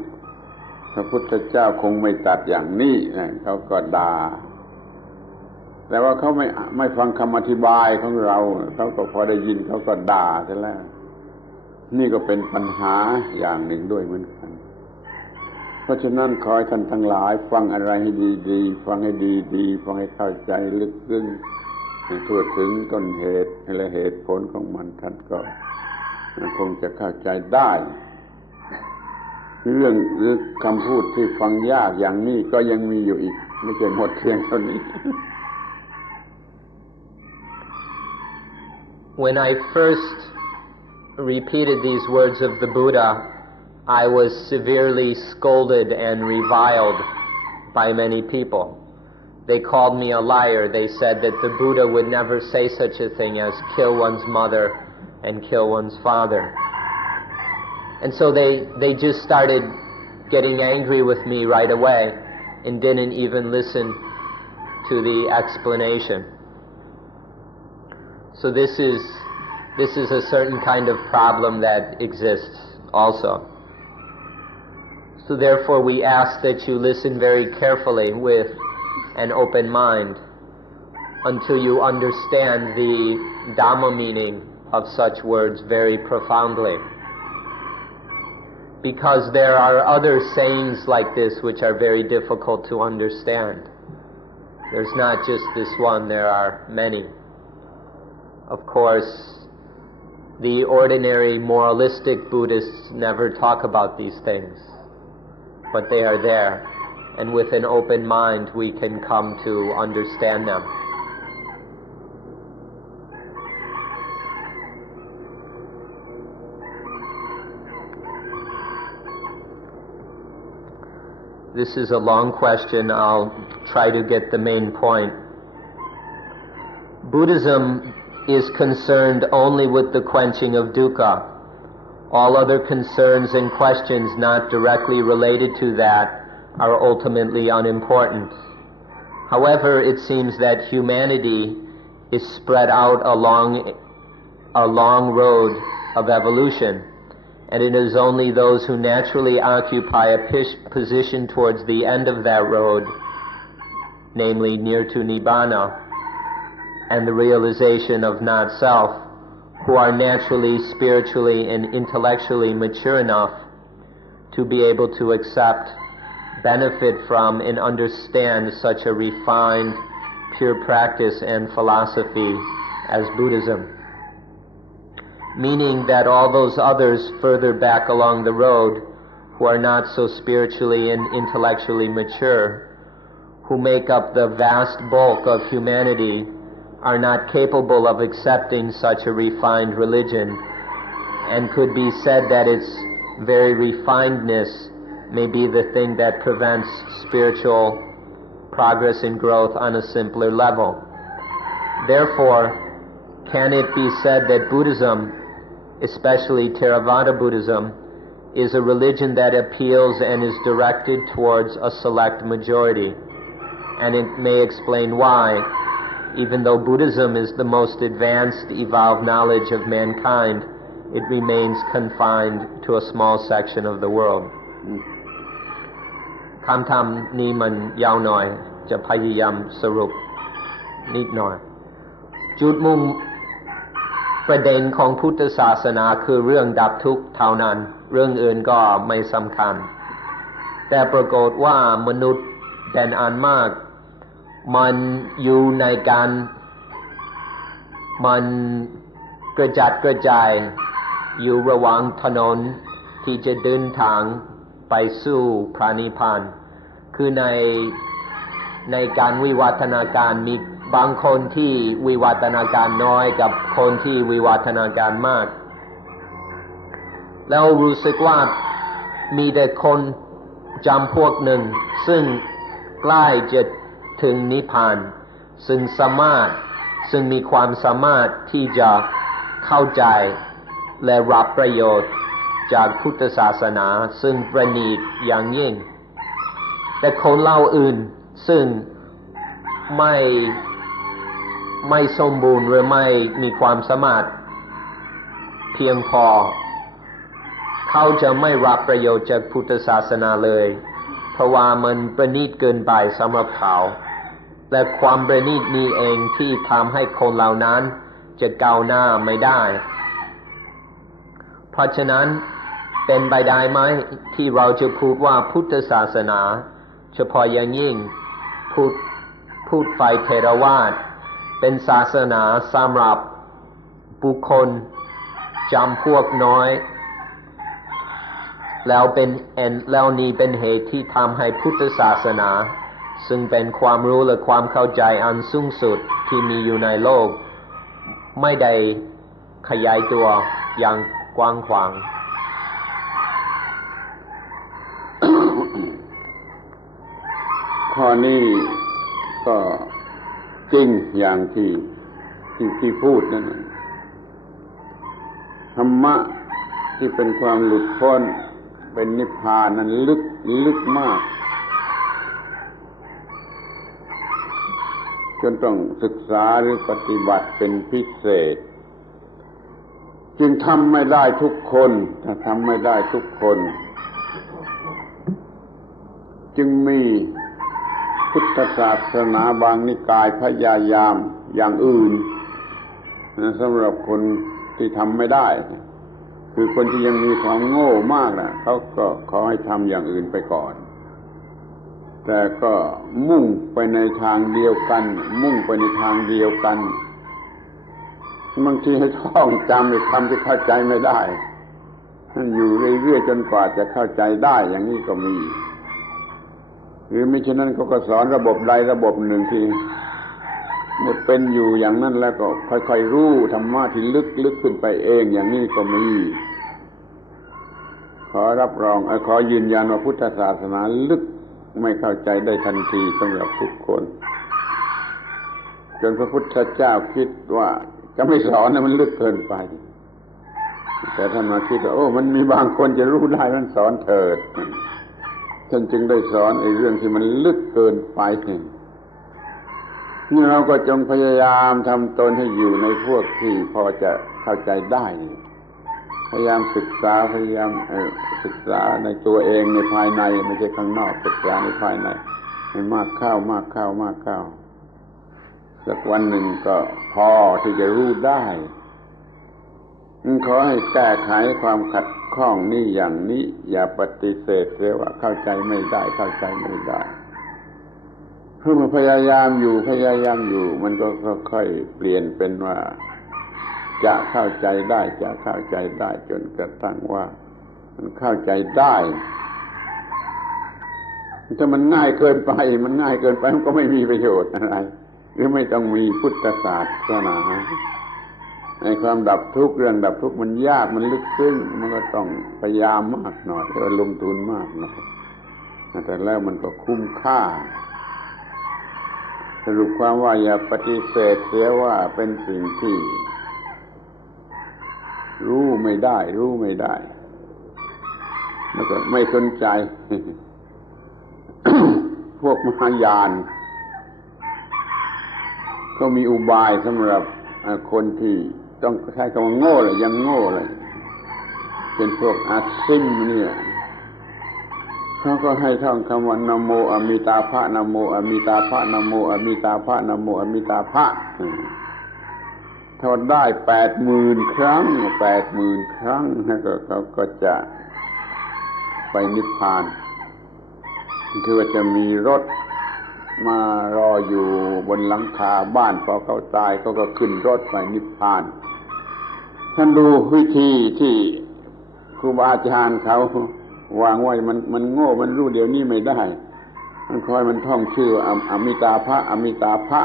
พระพุทธเจ้าคงไม่ตัดอย่างนี้เขาก็ด่าแต่ว่าเขาไม่ฟังคำอธิบายของเราเขาก็พอได้ยินเขาก็ด่าซะแล้วนี่ก็เป็นปัญหาอย่างหนึ่งด้วยเหมือนกันเพราะฉะนั้นขอให้ท่านทั้งหลายฟังอะไรให้ดีๆฟังให้ดีๆฟังให้เข้าใจลึกซึ้งให้ทั่วถึงต้นเหตุและเหตุผลของมันท่านก็คงจะเข้าใจได้เรื่องหรือคำพูดที่ฟังยากอย่างนี้ก็ยังมีอยู่อีกไม่ใช่หมดเพียงเท่านี้ When I first repeated these words of the Buddha, I was severely scolded and reviled by many people. They called me a liar. They said that the Buddha would never say such a thing as kill one's mother and kill one's father. And so they just started getting angry with me right away and didn't even listen to the explanation. So this is a certain kind of problem that exists also. So therefore we ask that you listen very carefully with an open mind until you understand the Dhamma meaning of such words very profoundly. Because there are other sayings like this which are very difficult to understand. There's not just this one, there are many. Of course, the ordinary moralistic Buddhists never talk about these things, but they are there, and with an open mind we can come to understand them. This is a long question. I'll try to get the main point. Buddhism is concerned only with the quenching of dukkha. All other concerns and questions not directly related to that are ultimately unimportant. However, it seems that humanity is spread out along a long road of evolution, and it is only those who naturally occupy a position towards the end of that road, namely near to Nibbana, and the realization of not-self, who are naturally, spiritually, and intellectually mature enough to be able to accept, benefit from, and understand such a refined, pure practice and philosophy as Buddhism. Meaning that all those others further back along the road, who are not so spiritually and intellectually mature, who make up the vast bulk of humanity, are not capable of accepting such a refined religion, and could be said that its very refinedness may be the thing that prevents spiritual progress and growth on a simpler level. Therefore, can it be said that Buddhism, especially Theravada Buddhism, is a religion that appeals and is directed towards a select majority? And it may explain why, even though Buddhism is the most advanced, evolved knowledge of mankind, it remains confined to a small section of the world. คำถามนี้มันยาวหน่อยจะพยายามสรุปนิดหน่อยจุดมุ่งประเด็นของพุทธศาสนาคือเรื่องดับทุกข์เท่านั้นเรื่องอื่นก็ไม่สำคัญแต่ปรากฏว่ามนุษย์เป็นอันมากมันอยู่ในการมันกระจัดกระจายอยู่ระหว่างถนนที่จะเดินทางไปสู่พระนิพพานคือในการวิวัฒนาการมีบางคนที่วิวัฒนาการน้อยกับคนที่วิวัฒนาการมากแล้วรู้สึกว่ามีแต่คนจำพวกหนึ่งซึ่งใกล้จะถึงนิพพาน ซึ่งมีความสามารถที่จะเข้าใจและรับประโยชน์จากพุทธศาสนาซึ่งประณีตอย่างยิ่งแต่คนเหล่าอื่นซึ่งไม่สมบูรณ์หรือไม่มีความสามารถเพียงพอเขาจะไม่รับประโยชน์จากพุทธศาสนาเลยเพราะว่ามันประณีตเกินไปสำหรับเขาและความประณีตนี้เองที่ทำให้คนเหล่านั้นจะก้าวหน้าไม่ได้เพราะฉะนั้นเป็นไปได้ไหมที่เราจะพูดว่าพุทธศาสนาเฉพาะอย่างยิ่งพูดฝ่ายเทรวาทเป็นศาสนาสำหรับบุคคลจำพวกน้อยแล้วนี้เป็นเหตุที่ทำให้พุทธศาสนาซึ่งเป็นความรู้และความเข้าใจอันสูงสุดที่มีอยู่ในโลกไม่ได้ขยายตัวอย่างกว้างขวาง ข้อนี้ก็จริงอย่างที่พูดนั่นธรรมะที่เป็นความหลุดพ้นเป็นนิพพานนั้นลึกมากจนต้องศึกษาหรือปฏิบัติเป็นพิเศษจึงทำไม่ได้ทุกคนถ้าทำไม่ได้ทุกคนจึงมีพุทธศาสนาบางนิกายพยายามอย่างอื่นสำหรับคนที่ทำไม่ได้คือคนที่ยังมีความโง่มากนะเขาก็ขอให้ทำอย่างอื่นไปก่อนแต่ก็มุ่งไปในทางเดียวกันบางทีให้ท่องจำในคำที่เข้าใจไม่ได้อยู่เรื่อยๆจนกว่าจะเข้าใจได้อย่างนี้ก็มีหรือมิฉะนั้นก็สอนระบบใดระบบหนึ่งที่เมื่อเป็นอยู่อย่างนั้นแล้วก็ค่อยๆรู้ธรรมะที่ลึกขึ้นไปเองอย่างนี้ก็มีขอรับรองขอยืนยันว่าพุทธศาสนาลึกไม่เข้าใจได้ทันทีสำหรับทุกคนจนพระพุทธเจ้าคิดว่าจะไม่สอนนะมันลึกเกินไปแต่ท่านมาคิดว่ามันมีบางคนจะรู้ได้มันสอนเถิดท่านจึงได้สอนไอ้เรื่องที่มันลึกเกินไปนี่เราก็จงพยายามทำตนให้อยู่ในพวกที่พอจะเข้าใจได้พยายามศึกษาในตัวเองในภายในไม่ใช่ข้างนอกศึกษาในภายในให้มากเข้าสักวันหนึ่งก็พอที่จะรู้ได้ขอให้แก้ไขความขัดข้องนี่อย่างนี้อย่าปฏิเสธเลยว่าเข้าใจไม่ได้เพื่อมาพยายามอยู่มันก็ค่อยๆเปลี่ยนเป็นว่าจะเข้าใจได้จนกระทั่งว่ามันเข้าใจได้ถ้ามันง่ายเกินไปมันก็ไม่มีประโยชน์อะไรหรือไม่ต้องมีพุทธศาสนาในความดับทุกข์เรื่องดับทุกข์มันยากมันลึกซึ้งมันก็ต้องพยายามมากหน่อยลงทุนมากหน่อยแต่แล้วมันก็คุ้มค่าสรุปความว่าอย่าปฏิเสธเสียว่าเป็นสิ่งที่รู้ไม่ได้แล้วก็ไม่สนใจ พวกมหายานเขามีอุบายสำหรับคนที่ต้องใช้คำว่าโง่เลยยังโง่เลยเป็นพวกอาซิมเนี่ยเขาก็ให้ท่องคำว่านะโมอมิตาภะนะโมอมิตาภะนะโมอมิตาภะนะโมอมิตาภะถ้าได้ 80,000 ครั้งแล้วเขาก็จะไปนิพพานคือว่าจะมีรถมารออยู่บนหลังคาบ้านพอเขาตายเขาก็ขึ้นรถไปนิพพานท่านดูวิธีที่ครูบาอาจารย์เขาวางไว้มันโง่มันรู้เดี๋ยวนี้ไม่ได้มันคอยมันท่องชื่ออมิตาภะ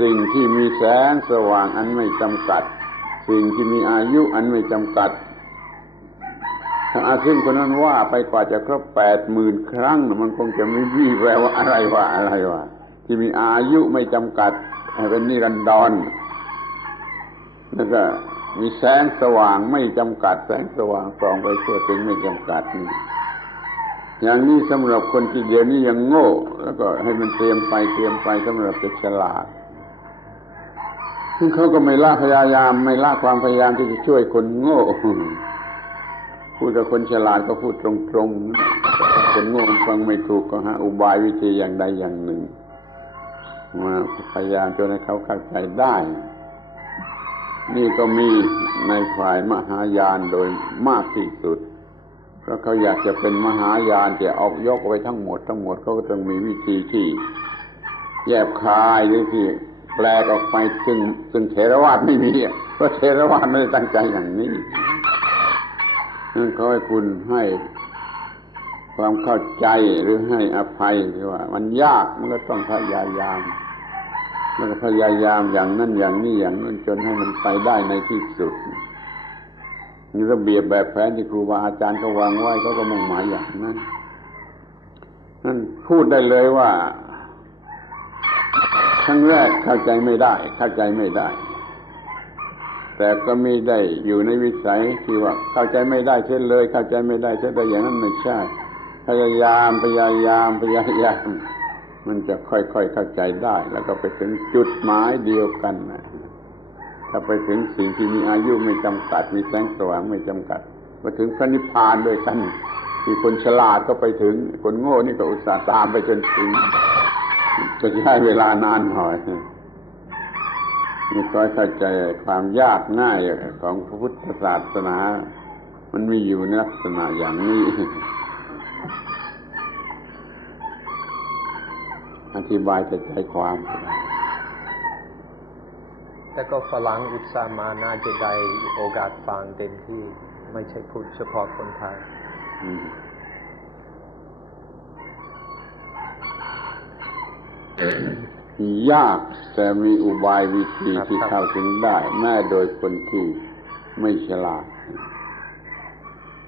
สิ่งที่มีแสงสว่างอันไม่จำกัดสิ่งที่มีอายุอันไม่จำกัดถ้าอาซึ่งคนนั้นว่าไปกว่าจะครบ 80,000 ครั้งมันคงจะไม่วี่แววว่าอะไรวะ ที่มีอายุไม่จำกัดเป็นนิรันดรแล้วก็มีแสงสว่างไม่จำกัดแสงสว่างส่องไปทั่วถึงไม่จำกัดอย่างนี้สำหรับคนที่เดี๋ยวนี้ยังโง่แล้วก็ให้มันเตรียมไปสำหรับจะฉลาดซึ่งเขาก็ไม่ละพยายามไม่ละความพยายามที่จะช่วยคนโง่พูดกับคนฉลาดก็พูดตรงๆคนโง่ฟังไม่ถูกก็หาอุบายวิธีอย่างใดอย่างหนึ่งมาพยายามจนให้เขาเข้าใจได้นี่ก็มีในฝ่ายมหายานโดยมากที่สุดเพราะเขาอยากจะเป็นมหายานจะออกยกไว้ทั้งหมดเขาก็ต้องมีวิธีที่แยบคายหรือที่แปลกออกไปซึ่งเถรวาทไม่มีเพราะเถรวาทไม่ได้ตั้งใจอย่างนี้นั่นเขาให้คุณให้ความเข้าใจหรือให้อภัยที่ว่ามันยากมันก็ต้องพยายามมันก็พยายามอย่างนั้นอย่างนี้อย่างนั้นจนให้มันไปได้ในที่สุดนี่ระเบียบแบบแผนที่ครูบาอาจารย์เขาวางไว้เขาก็มุ่งหมายอย่างนั้นนั่นพูดได้เลยว่าครั้งแรกเข้าใจไม่ได้แต่ก็มีได้อยู่ในวิสัยที่ว่าเข้าใจไม่ได้เช่นเลยเข้าใจไม่ได้เช่นใดอย่างนั้นไม่ใช่พยายามมันจะค่อยๆเข้าใจได้แล้วก็ไปถึงจุดหมายเดียวกันนะถ้าไปถึงสิ่งที่มีอายุไม่จำกัดมีแสงสว่างไม่จำกัดไปถึงพระนิพพานด้วยกันที่คนฉลาดก็ไปถึงคนโง่นี่ก็อุตส่าห์ตามไปจนถึงจะใช้เวลานานหน่อยนี่ก็เข้าใจความยากง่ายของพระพุทธศาสนามันมีอยู่ในลักษณะอย่างนี้อธิบายแต่ใจความแต่ก็ฝรั่งอุตส่าห์มาน่าจะได้โอกาสฟังเต็มที่ไม่ใช่พูดเฉพาะคนไทยยากแต่มีอุบายวิธีที่เข้าถึงได้แม้โดยคนที่ไม่ฉลาด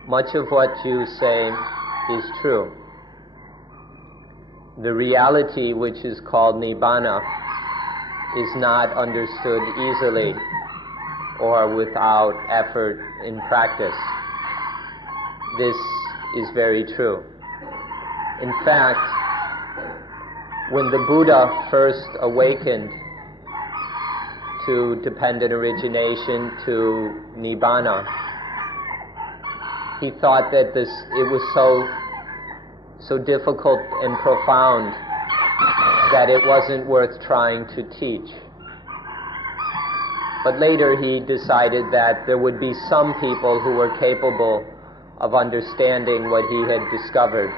Much of what you say is true. The reality which is called Nibbana is not understood easily or without effort in practice. This is very true. In fact, when the Buddha first awakened to dependent origination, to Nibbana, he thought that it was so difficult and profound that it wasn't worth trying to teach. But later he decided that there would be some people who were capable of understanding what he had discovered,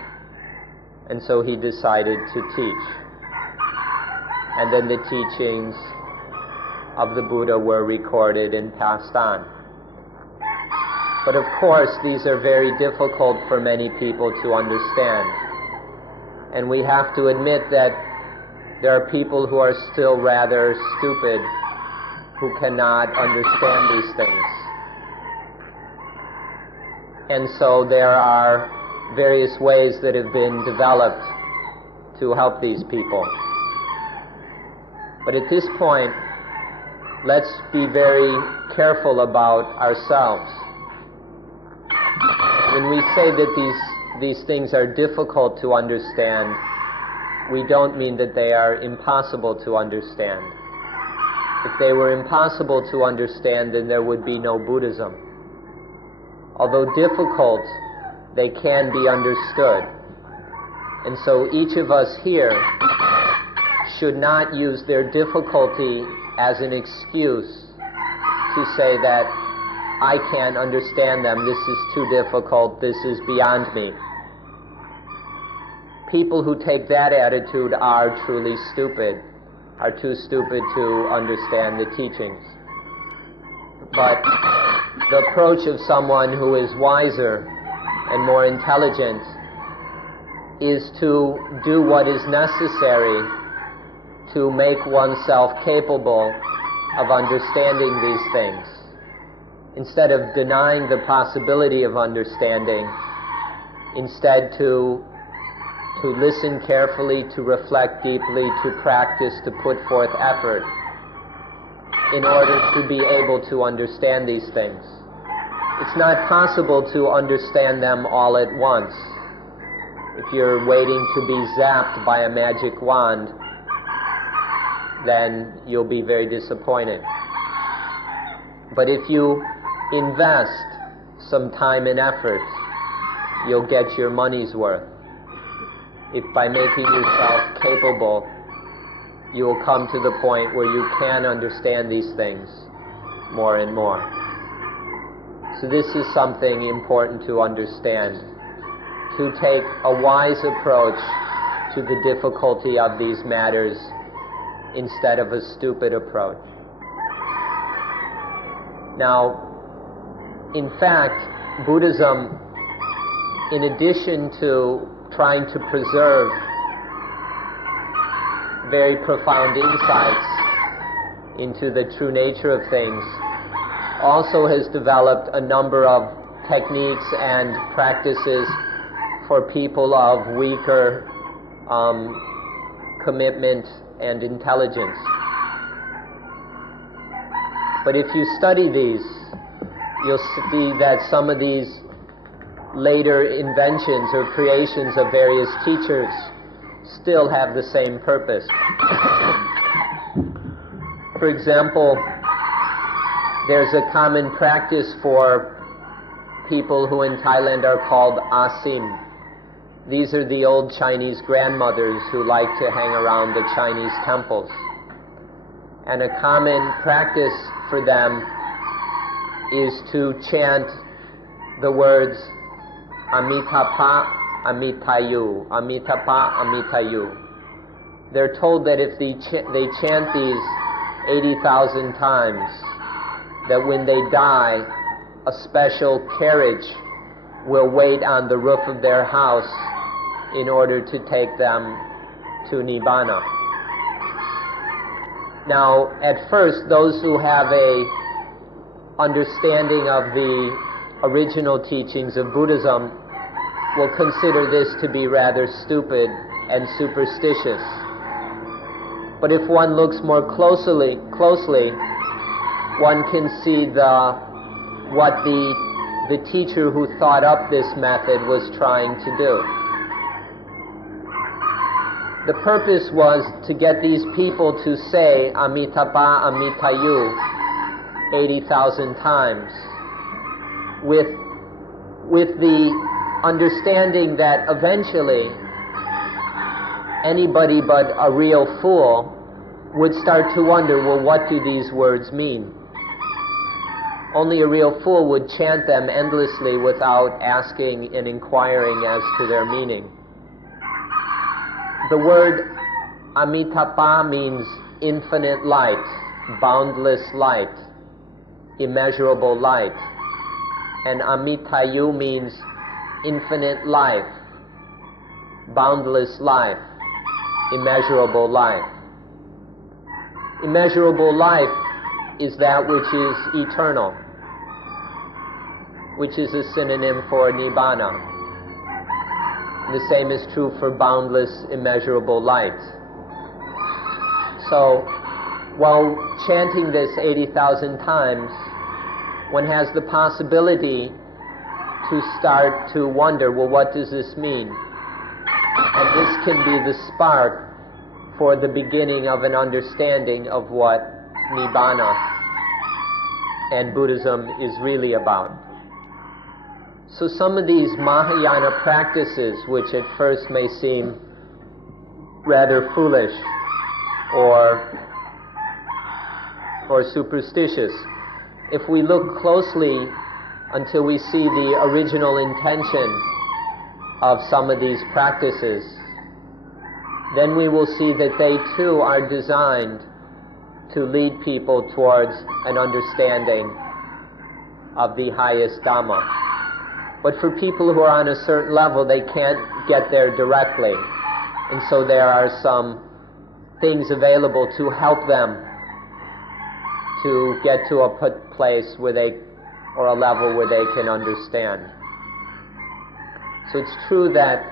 and so he decided to teach. And then the teachings of the Buddha were recorded and passed on. But of course, these are very difficult for many people to understand. And we have to admit that there are people who are still rather stupid who cannot understand these things. And so there are various ways that have been developed to help these people. But at this point, let's be very careful about ourselves. When we say that these things are difficult to understand, we don't mean that they are impossible to understand. If they were impossible to understand, then there would be no Buddhism. Although difficult, they can be understood. And so each of us here should not use their difficulty as an excuse to say that I can't understand them, this is too difficult, this is beyond me. People who take that attitude are truly stupid, are too stupid to understand the teachings. But the approach of someone who is wiser and more intelligent is to do what is necessary to make oneself capable of understanding these things. Instead of denying the possibility of understanding, instead to to listen carefully, to reflect deeply, to practice, to put forth effort in order to be able to understand these things. It's not possible to understand them all at once. If you're waiting to be zapped by a magic wand, then you'll be very disappointed. But if you invest some time and effort, you'll get your money's worth. If by making yourself capable, you will come to the point where you can understand these things more and more. So this is something important to understand, to take a wise approach to the difficulty of these matters instead of a stupid approach. Now, in fact, Buddhism, in addition to trying to preserve very profound insights into the true nature of things, also has developed a number of techniques and practices for people of weaker commitment and intelligence. But if you study these, you'll see that some of these later inventions or creations of various teachers still have the same purpose. For example, there's a common practice for people who in Thailand are called asim. These are the old Chinese grandmothers who like to hang around the Chinese temples. And a common practice for them is to chant the words Amitabha, Amitayu, Amitabha, Amitayu. They're told that if they chant these 80,000 times, that when they die, a special carriage will wait on the roof of their house in order to take them to Nibbana. Now, at first, those who have a understanding of the original teachings of Buddhism will consider this to be rather stupid and superstitious. But if one looks more closely, one can see what the teacher who thought up this method was trying to do. The purpose was to get these people to say Amitabha Amitayu 80,000 times with the understanding that eventually anybody but a real fool would start to wonder, well, what do these words mean? Only a real fool would chant them endlessly without asking and inquiring as to their meaning. The word Amitabha means infinite light, boundless light, immeasurable light. And Amitayu means infinite life, boundless life, immeasurable life. Immeasurable life is that which is eternal, which is a synonym for Nibbana. The same is true for boundless, immeasurable light. So, while chanting this 80,000 times, one has the possibility to start to wonder, well, what does this mean? And this can be the spark for the beginning of an understanding of what Nibbana and Buddhism is really about. So some of these Mahayana practices, which at first may seem rather foolish or superstitious, if we look closely until we see the original intention of some of these practices, then we will see that they too are designed to lead people towards an understanding of the highest Dhamma. But for people who are on a certain level, they can't get there directly. And so there are some things available to help them to get to a place where or a level where they can understand. So it's true that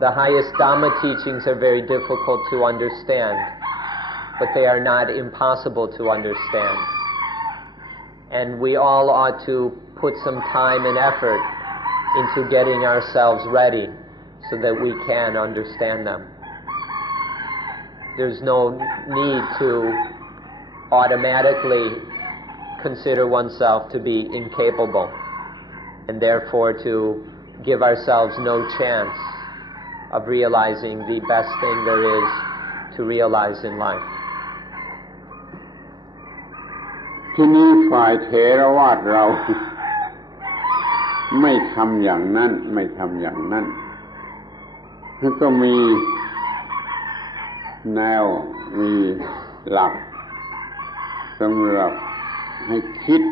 The highest Dhamma teachings are very difficult to understand, but they are not impossible to understand. And we all ought to put some time and effort into getting ourselves ready so that we can understand them. There's no need to automatically consider oneself to be incapable, and therefore to give ourselves no chance of realizing the best thing there is to realize in life. ที่นี้ฝ่ายเถรวาทเรา ไม่ทำอย่างนั้นไม่ทำอย่างนั้นแล้วก็มีแนวมีหลักสำหรับให้คิด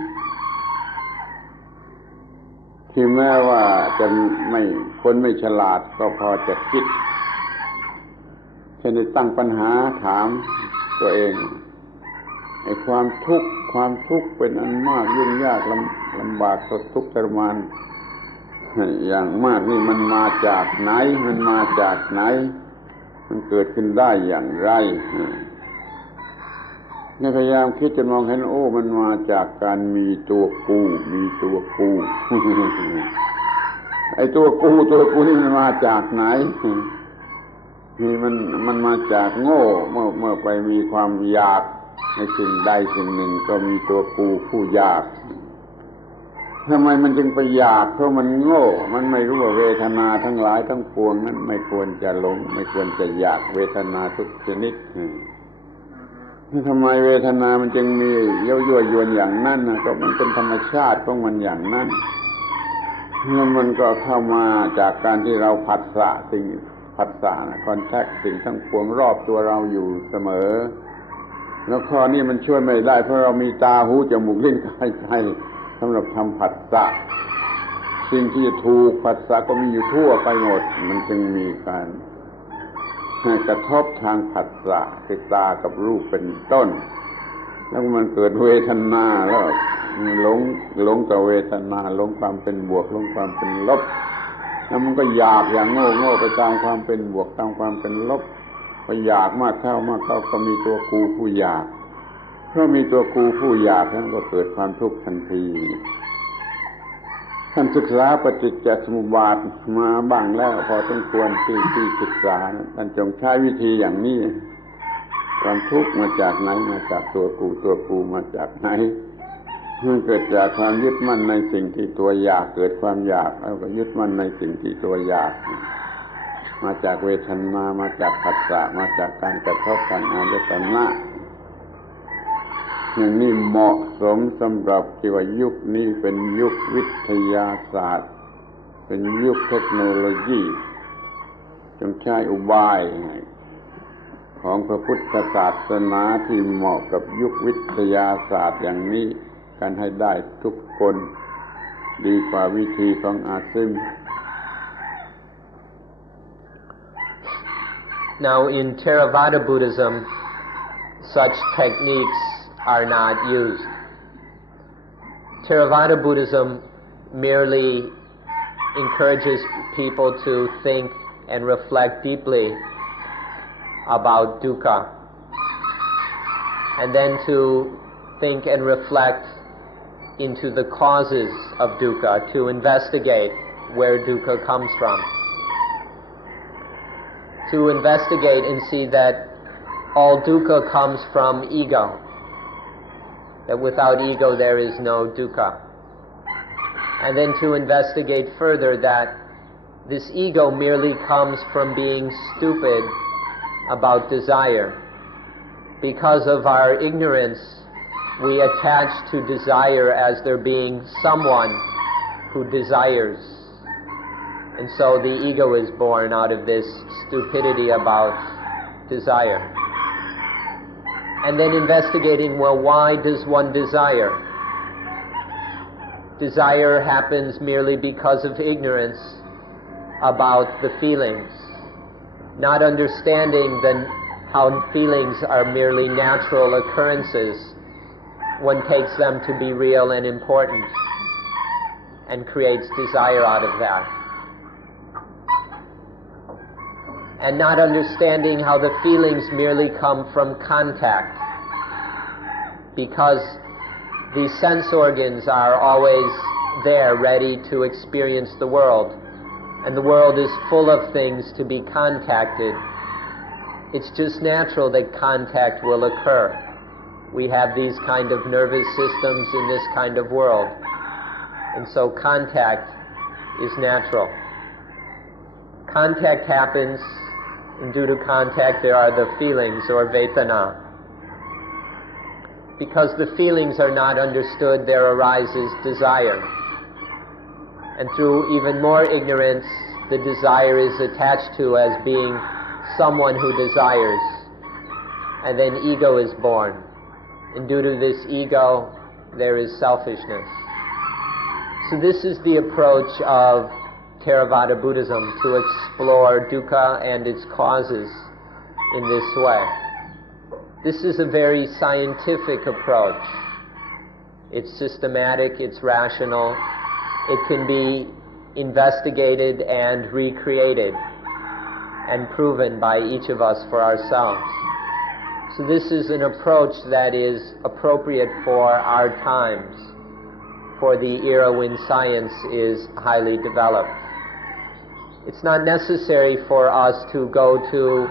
ที่แม้ว่าจะคนไม่ฉลาดก็พอจะคิดเช่นได้ตั้งปัญหาถามตัวเองไอ้ความทุกข์เป็นอันมากยุ่งยากลำบากทุกข์ทรมานอย่างมากนี่มันมาจากไหนมันเกิดขึ้นได้อย่างไรพยายามคิดจนมองเห็นมันมาจากการมีตัวกูไอ้ตัวกูนี่มันมาจากไหนนี่มันมาจากโง่เมื่อไปมีความอยากในสิ่งใดสิ่งหนึ่งก็มีตัวกูผู้อยากทำไมมันจึงไปอยากเพราะมันโง่มันไม่รู้ว่าเวทนาทั้งหลายทั้งปวงนั้นไม่ควรจะหลงไม่ควรจะอยากเวทนาทุกชนิดทำไมเวทนามันจึงมียั่วยวนอย่างนั้นก็มันเป็นธรรมชาติของมันอย่างนั้นแล้วมันก็เข้ามาจากการที่เราผัสสะคอนแทคสิ่งทั้งปวงรอบตัวเราอยู่เสมอแล้วข้อนี้มันช่วยไม่ได้เพราะเรามีตาหูจมูกลิ้นกายใจสำหรับทำผัสสะสิ่งที่จะถูกผัสสะก็มีอยู่ทั่วไปหมดมันจึงมีการกระทบทางผัสสะคือตากับรูปเป็นต้นแล้วมันเกิดเวทนาแล้วหลงต่อเวทนาหลงความเป็นบวกหลงความเป็นลบแล้วมันก็อยากอย่างโง่ไปตามความเป็นบวกตามความเป็นลบพออยากมากเข้าก็มีตัวกูผู้อยากเพราะมีตัวกูผู้อยากนั้นก็เกิดความทุกข์ทันทีท่านศึกษาปฏิจจสมุปบาทมาบ้างแล้วพอสมควรที่ศึกษาท่านจงใช้วิธีอย่างนี้ความทุกข์มาจากไหนมาจากตัวกูมาจากไหนมันเกิดจากความยึดมั่นในสิ่งที่ตัวอยากเกิดความอยากแล้วก็ยึดมั่นในสิ่งที่ตัวอยากมาจากเวทนามาจากผัสสะมาจากการกระทบทางอายตนะอย่างนี้เหมาะสมสำหรับที่ว่ายุคนี้เป็นยุควิทยาศาสตร์เป็นยุคเทคโนโลยีจงใช้อุบายของพระพุทธศาสนาที่เหมาะกับยุควิทยาศาสตร์อย่างนี้กันให้ได้ทุกคนดีกว่าวิธีของอาซิม Now in Theravada Buddhism, such techniques are not used. Theravada Buddhism merely encourages people to think and reflect deeply about dukkha, and then to think and reflect into the causes of dukkha, to investigate where dukkha comes from, to investigate and see that all dukkha comes from ego, that without ego there is no dukkha, and then to investigate further that this ego merely comes from being stupid about desire. Because of our ignorance, we attach to desire as there being someone who desires. And so the ego is born out of this stupidity about desire. And then investigating, well, why does one desire? Desire happens merely because of ignorance about the feelings, not understanding how feelings are merely natural occurrences. One takes them to be real and important and creates desire out of that. and not understanding how the feelings merely come from contact, because the sense organs are always there ready to experience the world, and the world is full of things to be contacted. It's just natural that contact will occur. We have these kind of nervous systems in this kind of world, and so contact is natural. Contact happens, and due to contact there are the feelings, or vedana. Because the feelings are not understood, there arises desire. And through even more ignorance, the desire is attached to as being someone who desires. And then ego is born. And due to this ego, there is selfishness. So this is the approach of Theravada Buddhism, to explore dukkha and its causes in this way. This is a very scientific approach. It's systematic, it's rational, it can be investigated and recreated and proven by each of us for ourselves. So this is an approach that is appropriate for our times, for the era when science is highly developed. It's not necessary for us to go to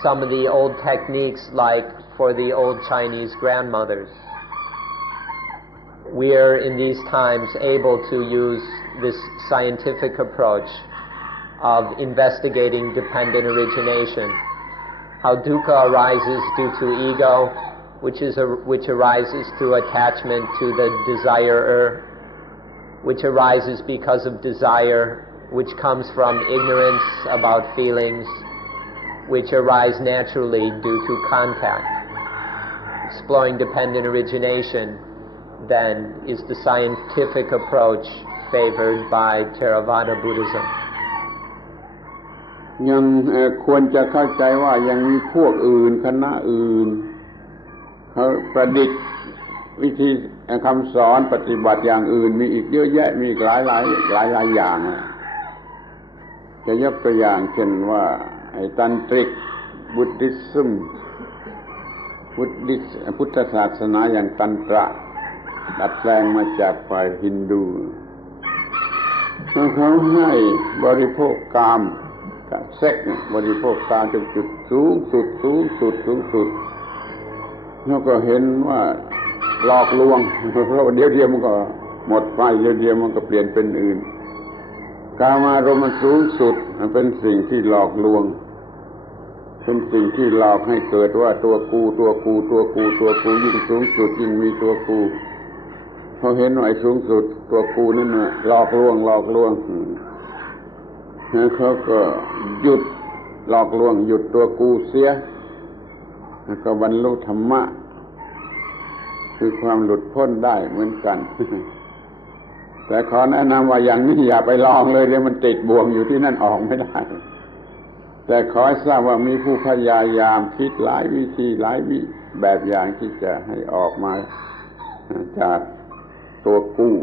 some of the old techniques like for the old Chinese grandmothers. We are in these times able to use this scientific approach of investigating dependent origination, how dukkha arises due to ego, which arises through attachment to the desirer, which arises because of desire, which comes from ignorance about feelings, which arise naturally due to contact. Exploring dependent origination, then, is the scientific approach favored by Theravada Buddhism. ยังควรจะเข้าใจว่ายังมีพวกอื่นคณะอื่นเขาประดิษฐ์วิธีคำสอนปฏิบัติอย่างอื่นมีอีกเยอะแยะมีหลายอย่างจะยกตัวอย่างเช่นว่าไอ้ตันตริกบุตติซึมพุทธศาสนาอย่างตันตระดัดแปลงมาจากฝ่ายฮินดูเขาให้บริโภคกามเซ็กซ์บริโภคกามจนจุดสูงสุดแล้วก็เห็นว่าหลอกลวงเพราะเดี๋ยวมันก็หมดไปเดี๋ยวมันก็เปลี่ยนเป็นอื่นกามารมณ์มันสูงสุดเป็นสิ่งที่หลอกลวงเป็นสิ่งที่หลอกให้เกิดว่าตัวกูยิ่งสูงสุดยิ่งมีตัวกูพอเห็นว่าไอ้สูงสุดตัวกูนั่นน่ะหลอกลวงแล้วเขาก็หยุดหลอกลวงหยุดตัวกูเสียแล้วก็บรรลุธรรมะคือความหลุดพ้นได้เหมือนกัน แต่ขอแนะนำว่าอย่างนี้อย่าไปลองเลยเดี๋ยวมันติดบ่วงอยู่ที่นั่นออกไม่ได้แต่ขอให้ทราบว่ามีผู้พยายามคิดหลายวิธีหลายแบบอย่างที่จะให้ออกมาจากตัวกู้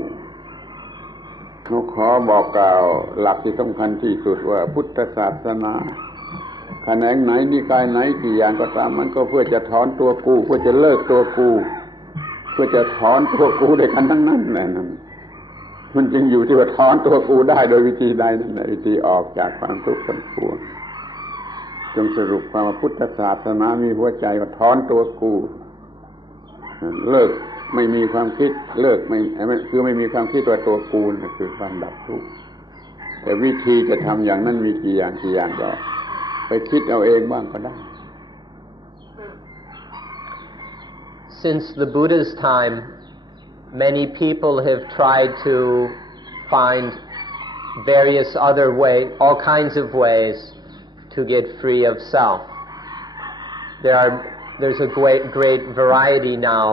เขาขอบอกกล่าวหลักที่สำคัญที่สุดว่าพุทธศาสนาแขนงไหนนิกายไหนกี่อย่างก็ตามมันก็เพื่อจะถอนตัวกู้เพื่อจะเลิกตัวกู้เพื่อจะถอนตัวกู้ด้วยกันทั้งนั้นแหละนั่นมันจึงอยู่ที่ว่าถอนตัวกูได้โดยวิธีใดนั่นแหละวิธีออกจากความทุกข์ทั้งปวงจงสรุปความว่าพุทธศาสนามีหัวใจว่าถอนตัวกูเลิกไม่มีความคิดเลิกไม่คือไม่มีความคิดว่าตัวกูนั่นคือความดับทุกข์แต่วิธีจะทำอย่างนั้นมีกี่อย่างก็ไปคิดเอาเองบ้างก็ได้ Since the Buddha's time, many people have tried to find various other ways, all kinds of ways to get free of self. There's a great variety now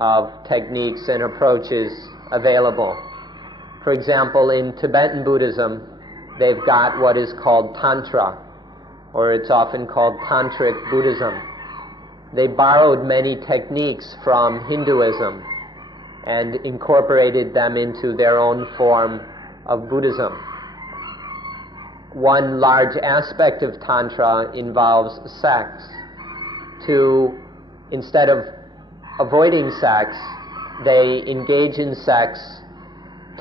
of techniques and approaches available. For example, in Tibetan Buddhism, they've got what is called Tantra, or it's often called Tantric Buddhism. They borrowed many techniques from Hinduism and incorporated them into their own form of Buddhism. one large aspect of Tantra involves sex. Instead of avoiding sex, they engage in sex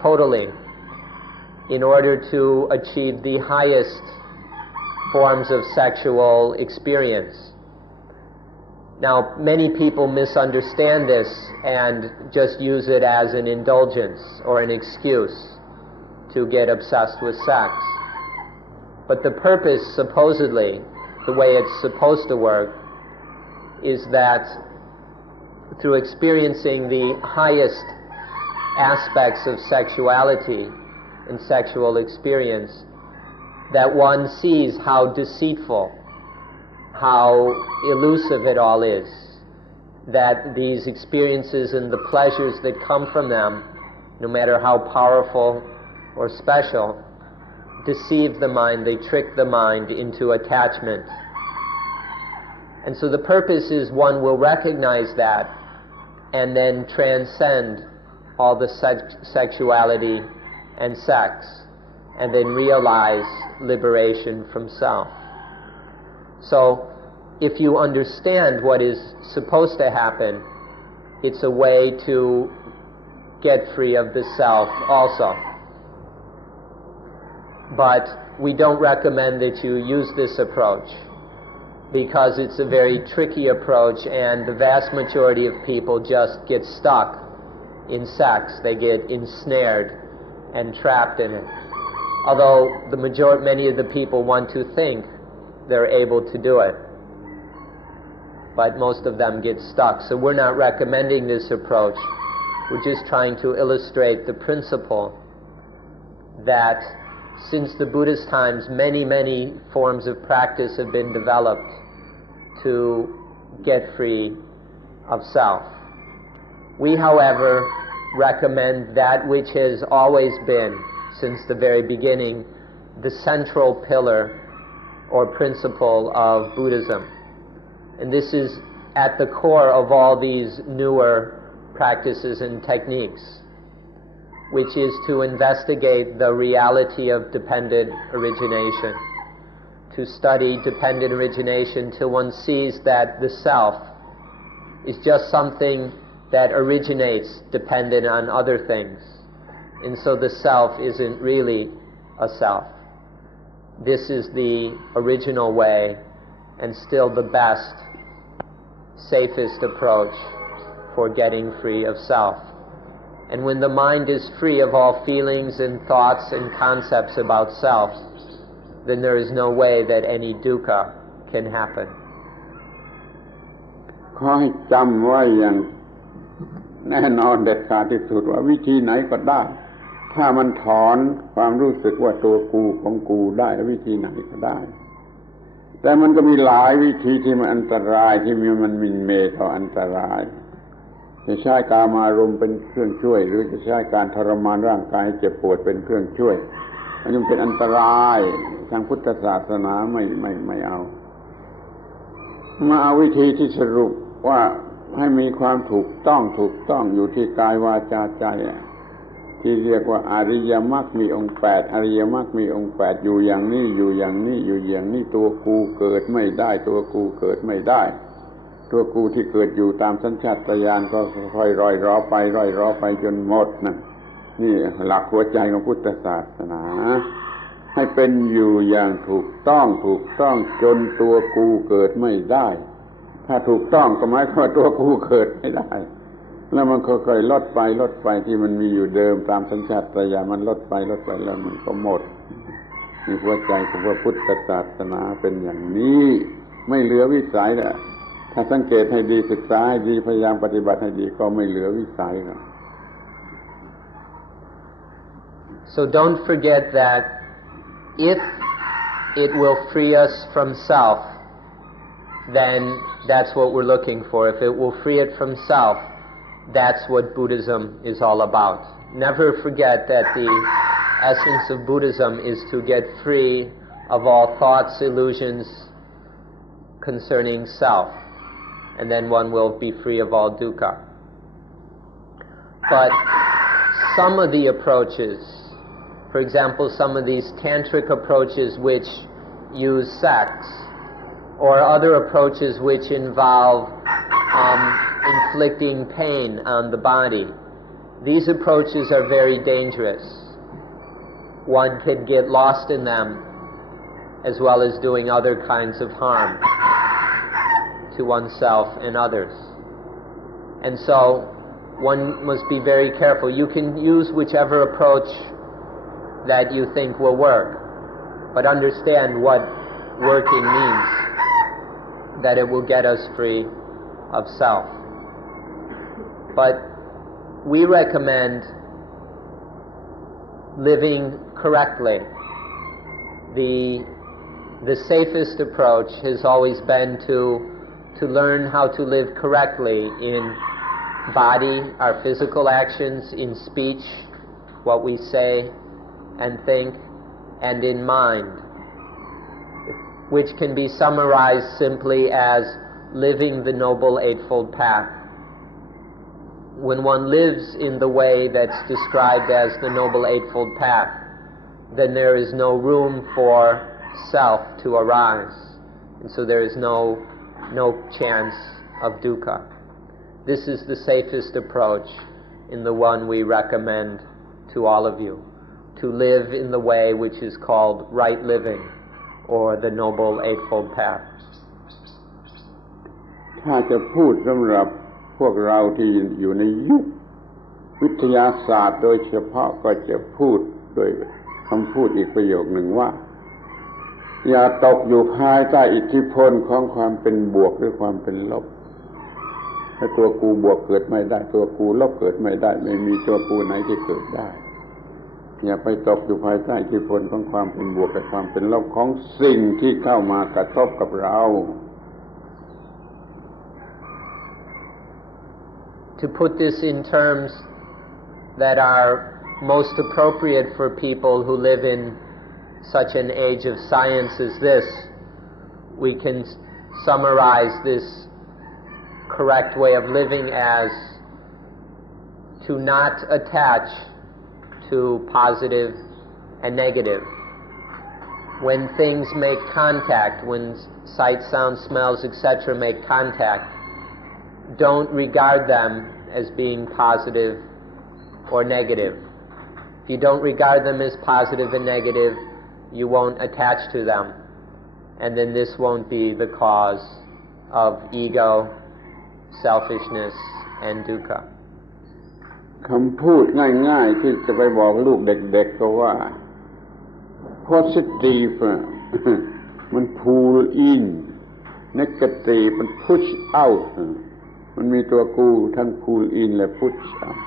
totally in order to achieve the highest forms of sexual experience. Now, many people misunderstand this and just use it as an indulgence or an excuse to get obsessed with sex. But the purpose, supposedly, the way it's supposed to work, is that through experiencing the highest aspects of sexuality and sexual experience, that one sees how deceitful, how elusive it all is, that these experiences and the pleasures that come from them, no matter how powerful or special, deceive the mind, they trick the mind into attachment. And so the purpose is one will recognize that and then transcend all the sexuality and sex, and then realize liberation from self. So, if you understand what is supposed to happen, it's a way to get free of the self also. But we don't recommend that you use this approach, because it's a very tricky approach, and the vast majority of people just get stuck in sex. They get ensnared and trapped in it. Although many of the people want to think they're able to do it, but most of them get stuck. So we're not recommending this approach. We're just trying to illustrate the principle that since the Buddhist times, many forms of practice have been developed to get free of self. We, however, recommend that which has always been, since the very beginning, the central pillar or principle of Buddhism. And this is at the core of all these newer practices and techniques, which is to investigate the reality of dependent origination, to study dependent origination till one sees that the self is just something that originates dependent on other things, and so the self isn't really a self. This is the original way, and still the best, safest approach for getting free of self. And when the mind is free of all feelings and thoughts and concepts about self, then there is no way that any dukkha can happen. ขอให้จำไว้อย่างแน่นอนเด็ดขาดที่สุดว่าวิธีไหนก็ได้ถ้ามันถอนความรู้สึกว่าตัวกูของกูได้วิธีไหนก็ได้แต่มันก็มีหลายวิธีที่มันอันตรายที่มันหมิ่นเหม่ต่ออันตรายจะใช้กามารมณ์เป็นเครื่องช่วยหรือจะใช้การทรมานร่างกายให้เจ็บปวดเป็นเครื่องช่วยอันนี้เป็นอันตรายทางพุทธศาสนาไม่เอามาเอาวิธีที่สรุปว่าให้มีความถูกต้องอยู่ที่กายวาจาใจที่เรียกว่าอริยมรรคมีองค์8อริยมรรคมีองค์8อยู่อย่างนี้อยู่อย่างนี้อยู่อย่างนี้ตัวกูเกิดไม่ได้ตัวกูเกิดไม่ได้ตัวกูที่เกิดอยู่ตามสัญชาตญาณก็ค่อยร่อยรอไปจนหมดนั่นนี่หลักหัวใจของพุทธศาสนาให้เป็นอยู่อย่างถูกต้องจนตัวกูเกิดไม่ได้ถ้าถูกต้องก็หมายความว่าตัวกูเกิดไม่ได้แล้วมันค่อยๆลดไปที่มันมีอยู่เดิมตามสัญชาตญาณมันลดไปแล้วมันก็หมดนี่หัวใจของพระพุทธศาสนาเป็นอย่างนี้ไม่เหลือวิสัยนะถ้าสังเกตให้ดีศึกษาให้ดีพยายามปฏิบัติให้ดีก็ไม่เหลือวิสัยนะ So don't forget that if it will free us from self, then that's what we're looking for. If it will free it from self, that's what Buddhism is all about. Never forget that the essence of Buddhism is to get free of all thoughts, illusions concerning self, and then one will be free of all dukkha. But some of the approaches, For example, some of these tantric approaches which use sex, or other approaches which involve inflicting pain on the body. These approaches are very dangerous. One can get lost in them, as well as doing other kinds of harm to oneself and others. And so one must be very careful. You can use whichever approach that you think will work, but understand what working means, that it will get us free of self. But we recommend living correctly. The safest approach has always been to learn how to live correctly in body, our physical actions, in speech, what we say and think, and in mind, which can be summarized simply as living the Noble Eightfold Path. When one lives in the way that's described as the Noble Eightfold Path, then there is no room for self to arise, and so there is no chance of dukkha. This is the safest approach, and the one we recommend to all of you, to live in the way which is called right living, or the Noble Eightfold Path. ถ้าจะพูดสำหรับพวกเราที่อยู่ในยุควิทยาศาสตร์โดยเฉพาะก็จะพูดโดยคำพูดอีกประโยคหนึ่งว่าอย่าตกอยู่ภายใต้อิทธิพลของความเป็นบวกหรือความเป็นลบถ้าตัวกูบวกเกิดไม่ได้ตัวกูลบเกิดไม่ได้ไม่มีตัวกูไหนที่เกิดได้อย่าไปตกอยู่ภายใต้อิทธิพลของความเป็นบวกกับความเป็นลบของสิ่งที่เข้ามากระทบกับเรา To put this in terms that are most appropriate for people who live in such an age of science as this, we can summarize this correct way of living as to not attach to positive and negative. When things make contact, when sight, sound, smells, etc. make contact, don't regard them as being positive or negative. If you don't regard them as positive and negative, you won't attach to them, and then this won't be the cause of ego, selfishness, and dukkha. คำพูดง่ายๆที่จะไปบอกลูกเด็กๆก็ว่า positive มัน pull in negative มัน push out มันมีตัวกูทั้ง pull in และ push out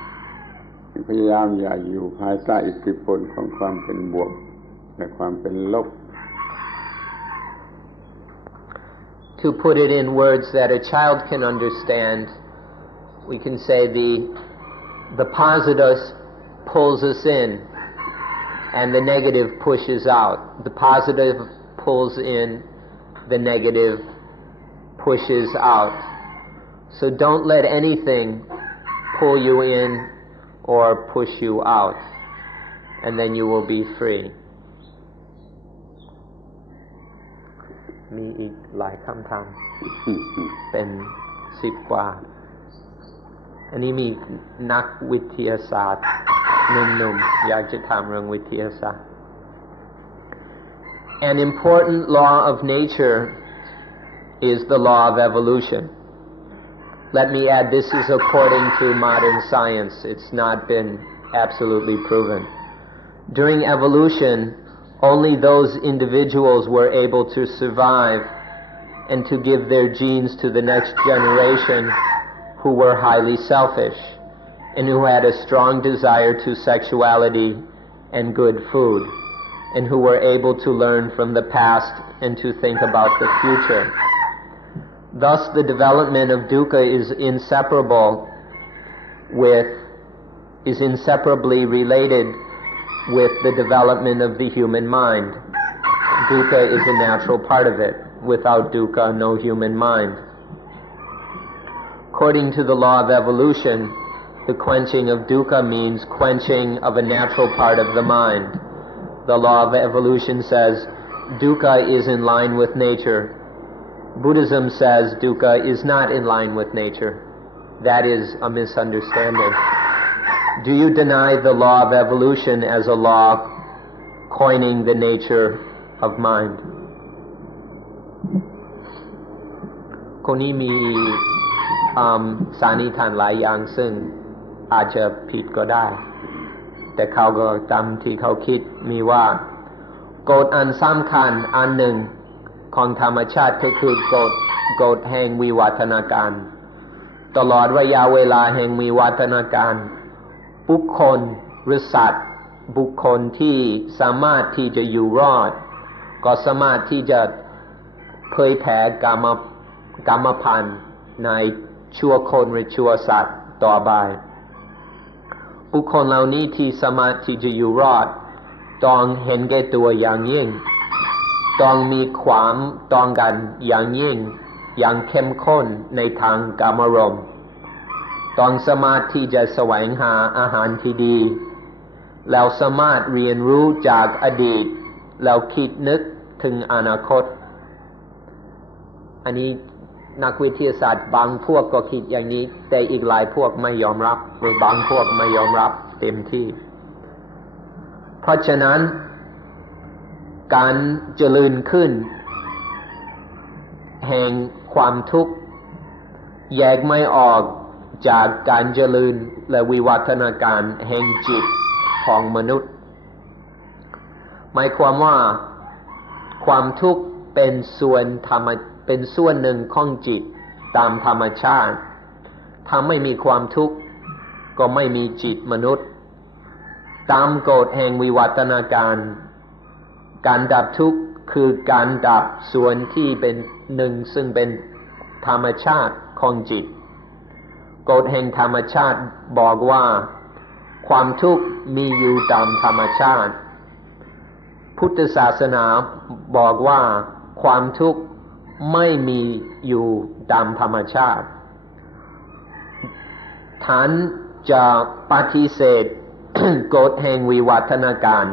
พยายามอย่าอยู่ภายใต้อิทธิพลของความเป็นบวกและความเป็นลบ To put it in words that a child can understand, we can say the positive pulls us in and the negative pushes out. The positive pulls in, the negative pushes out. So don't let anything pull you in or push you out, and then you will be free. มีอีกหลายคำถาม เป็น10 กว่า อันนี้มีนักวิทยาศาสตร์หนุ่มๆอยากจะถามเรื่องวิทยาศาสตร์ An important law of nature is the law of evolution. Let me add, this is according to modern science. It's not been absolutely proven. During evolution, only those individuals were able to survive and to give their genes to the next generation who were highly selfish and who had a strong desire to sexuality and good food, and who were able to learn from the past and to think about the future. Thus, the development of dukkha is inseparably related with the development of the human mind. Dukkha is a natural part of it. Without dukkha, no human mind. According to the law of evolution, the quenching of dukkha means quenching of a natural part of the mind. The law of evolution says dukkha is in line with nature. Buddhism says dukkha is not in line with nature. That is a misunderstanding. Do you deny the law of evolution as a law coining the nature of mind? คนนี้มีสานิธานหลายอย่างซึ่งอาจจะผิดก็ได้แต่เขาก็จำที่เขาคิดมีว่ากฎอันสำคัญอันหนึ่งของธรรมชาติก็คือกฎแห่งวิวัฒนาการตลอดระยะเวลาแห่งวิวัฒนาการบุคคลหรือสัตว์บุคคลที่สามารถที่จะอยู่รอดก็สามารถที่จะเผยแผ่กรรมพันธุ์ในชั่วคนหรือชั่วสัตว์ต่อไปบุคคลเหล่านี้ที่สามารถที่จะอยู่รอดต้องเห็นแก่ตัวอย่างยิ่งต้องมีความต้องการอย่างยิ่งอย่างเข้มข้นในทางกามารมณ์ต้องสามารถที่จะแสวงหาอาหารที่ดีแล้วสามารถเรียนรู้จากอดีตแล้วคิดนึกถึงอนาคตอันนี้นักวิทยาศาสตร์บางพวกก็คิดอย่างนี้แต่อีกหลายพวกไม่ยอมรับหรือบางพวกไม่ยอมรับเต็มที่เพราะฉะนั้นการเจริญขึ้นแห่งความทุกข์แยกไม่ออกจากการเจริญและวิวัฒนาการแห่งจิตของมนุษย์หมายความว่าความทุกข์เป็นส่วนหนึ่งของจิตตามธรรมชาติถ้าไม่มีความทุกข์ก็ไม่มีจิตมนุษย์ตามกฎแห่งวิวัฒนาการการดับทุกข์คือการดับส่วนที่เป็นหนึ่งซึ่งเป็นธรรมชาติของจิตกฎแห่งธรรมชาติบอกว่าความทุกข์มีอยู่ตามธรรมชาติพุทธศาสนาบอกว่าความทุกข์ไม่มีอยู่ตามธรรมชาติท่านจะปฏิเสธ กฎแห่งวิวัฒนาการ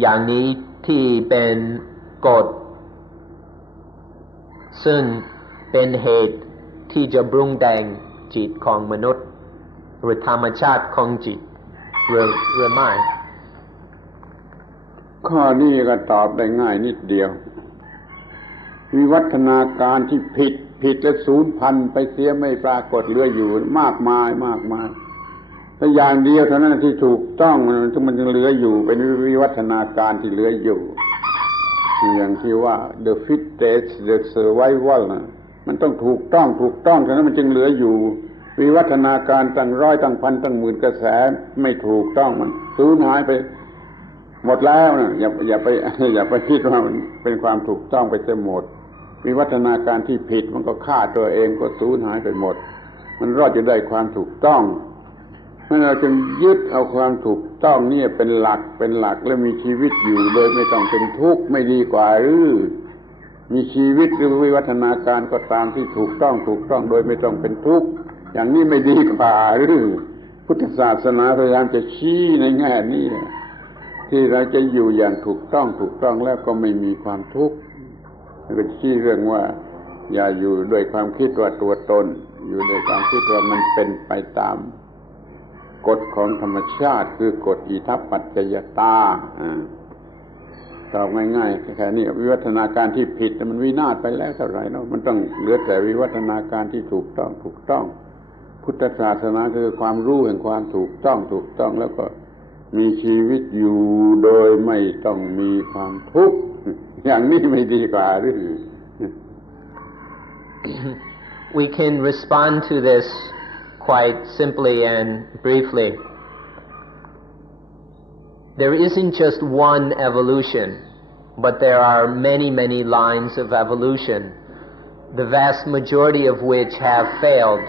อย่างนี้ที่เป็นกฎซึ่งเป็นเหตุที่จะปรุงแต่งจิตของมนุษย์หรือธรรมชาติของจิตหรือไม่ข้อนี้ก็ตอบได้ง่ายนิดเดียววิวัฒนาการที่ผิดและสูญพันธุ์ไปเสียไม่ปรากฏเหลืออยู่มากมายแต่อย่างเดียวเท่านั้นที่ถูกต้องมันจึงเหลืออยู่เป็นวิวัฒนาการที่เหลืออยู่อย่างที่ว่า the fittest the survival มันต้องถูกต้องฉะนั้นมันจึงเหลืออยู่วิวัฒนาการตั้งร้อยตั้งพันตั้งหมื่นกระแสไม่ถูกต้องมันสูญหายไปหมดแล้วนะอย่าไปคิดว่ามันเป็นความถูกต้องไปเสียหมดวิวัฒนาการที่ผิดมันก็ฆ่าตัวเองก็สูญหายไปหมดมันรอดอยู่ได้ความถูกต้องเพราะเราจึงยึดเอาความถูกต้องนี่เป็นหลักและมีชีวิตอยู่โดยไม่ต้องเป็นทุกข์ไม่ดีกว่าหรือมีชีวิตหรือวิวัฒนาการก็ตามที่ถูกต้องโดยไม่ต้องเป็นทุกข์อย่างนี้ไม่ดีกว่าหรือพุทธศาสนาพยายามจะชี้ในแง่นี้ที่เราจะอยู่อย่างถูกต้องแล้วก็ไม่มีความทุกข์ก็ชี้เรื่องว่าอย่าอยู่ด้วยความคิดว่าตัวตนอยู่ด้วยความคิดว่ามันเป็นไปตามกฎของธรรมชาติคือกฎอิทัปปัจจยตาตอบง่ายๆแค่นี้วิวัฒนาการที่ผิดมันวินาศไปแล้วเท่าไหร่เนาะมันต้องเหลือแต่วิวัฒนาการที่ถูกต้องพุทธศาสนาคือความรู้แห่งความถูกต้องแล้วก็มีชีวิตอยู่โดยไม่ต้องมีความทุกข์อย่างนี้ไม่ดีกว่าหรือ We can respond to this quite simply and briefly. There isn't just one evolution, but there are many lines of evolution, the vast majority of which have failed,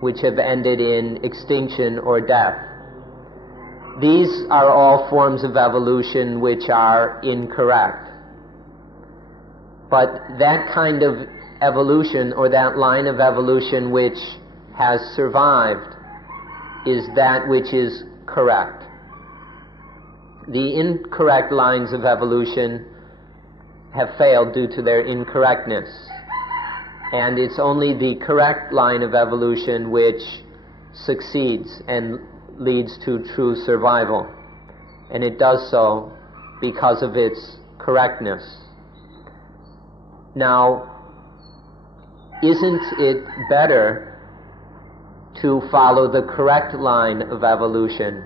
which have ended in extinction or death. These are all forms of evolution which are incorrect. But that kind of evolution or that line of evolution which has survived is that which is correct. The incorrect lines of evolution have failed due to their incorrectness. And it's only the correct line of evolution which succeeds and leads to true survival. And it does so because of its correctness. Now, isn't it better to follow the correct line of evolution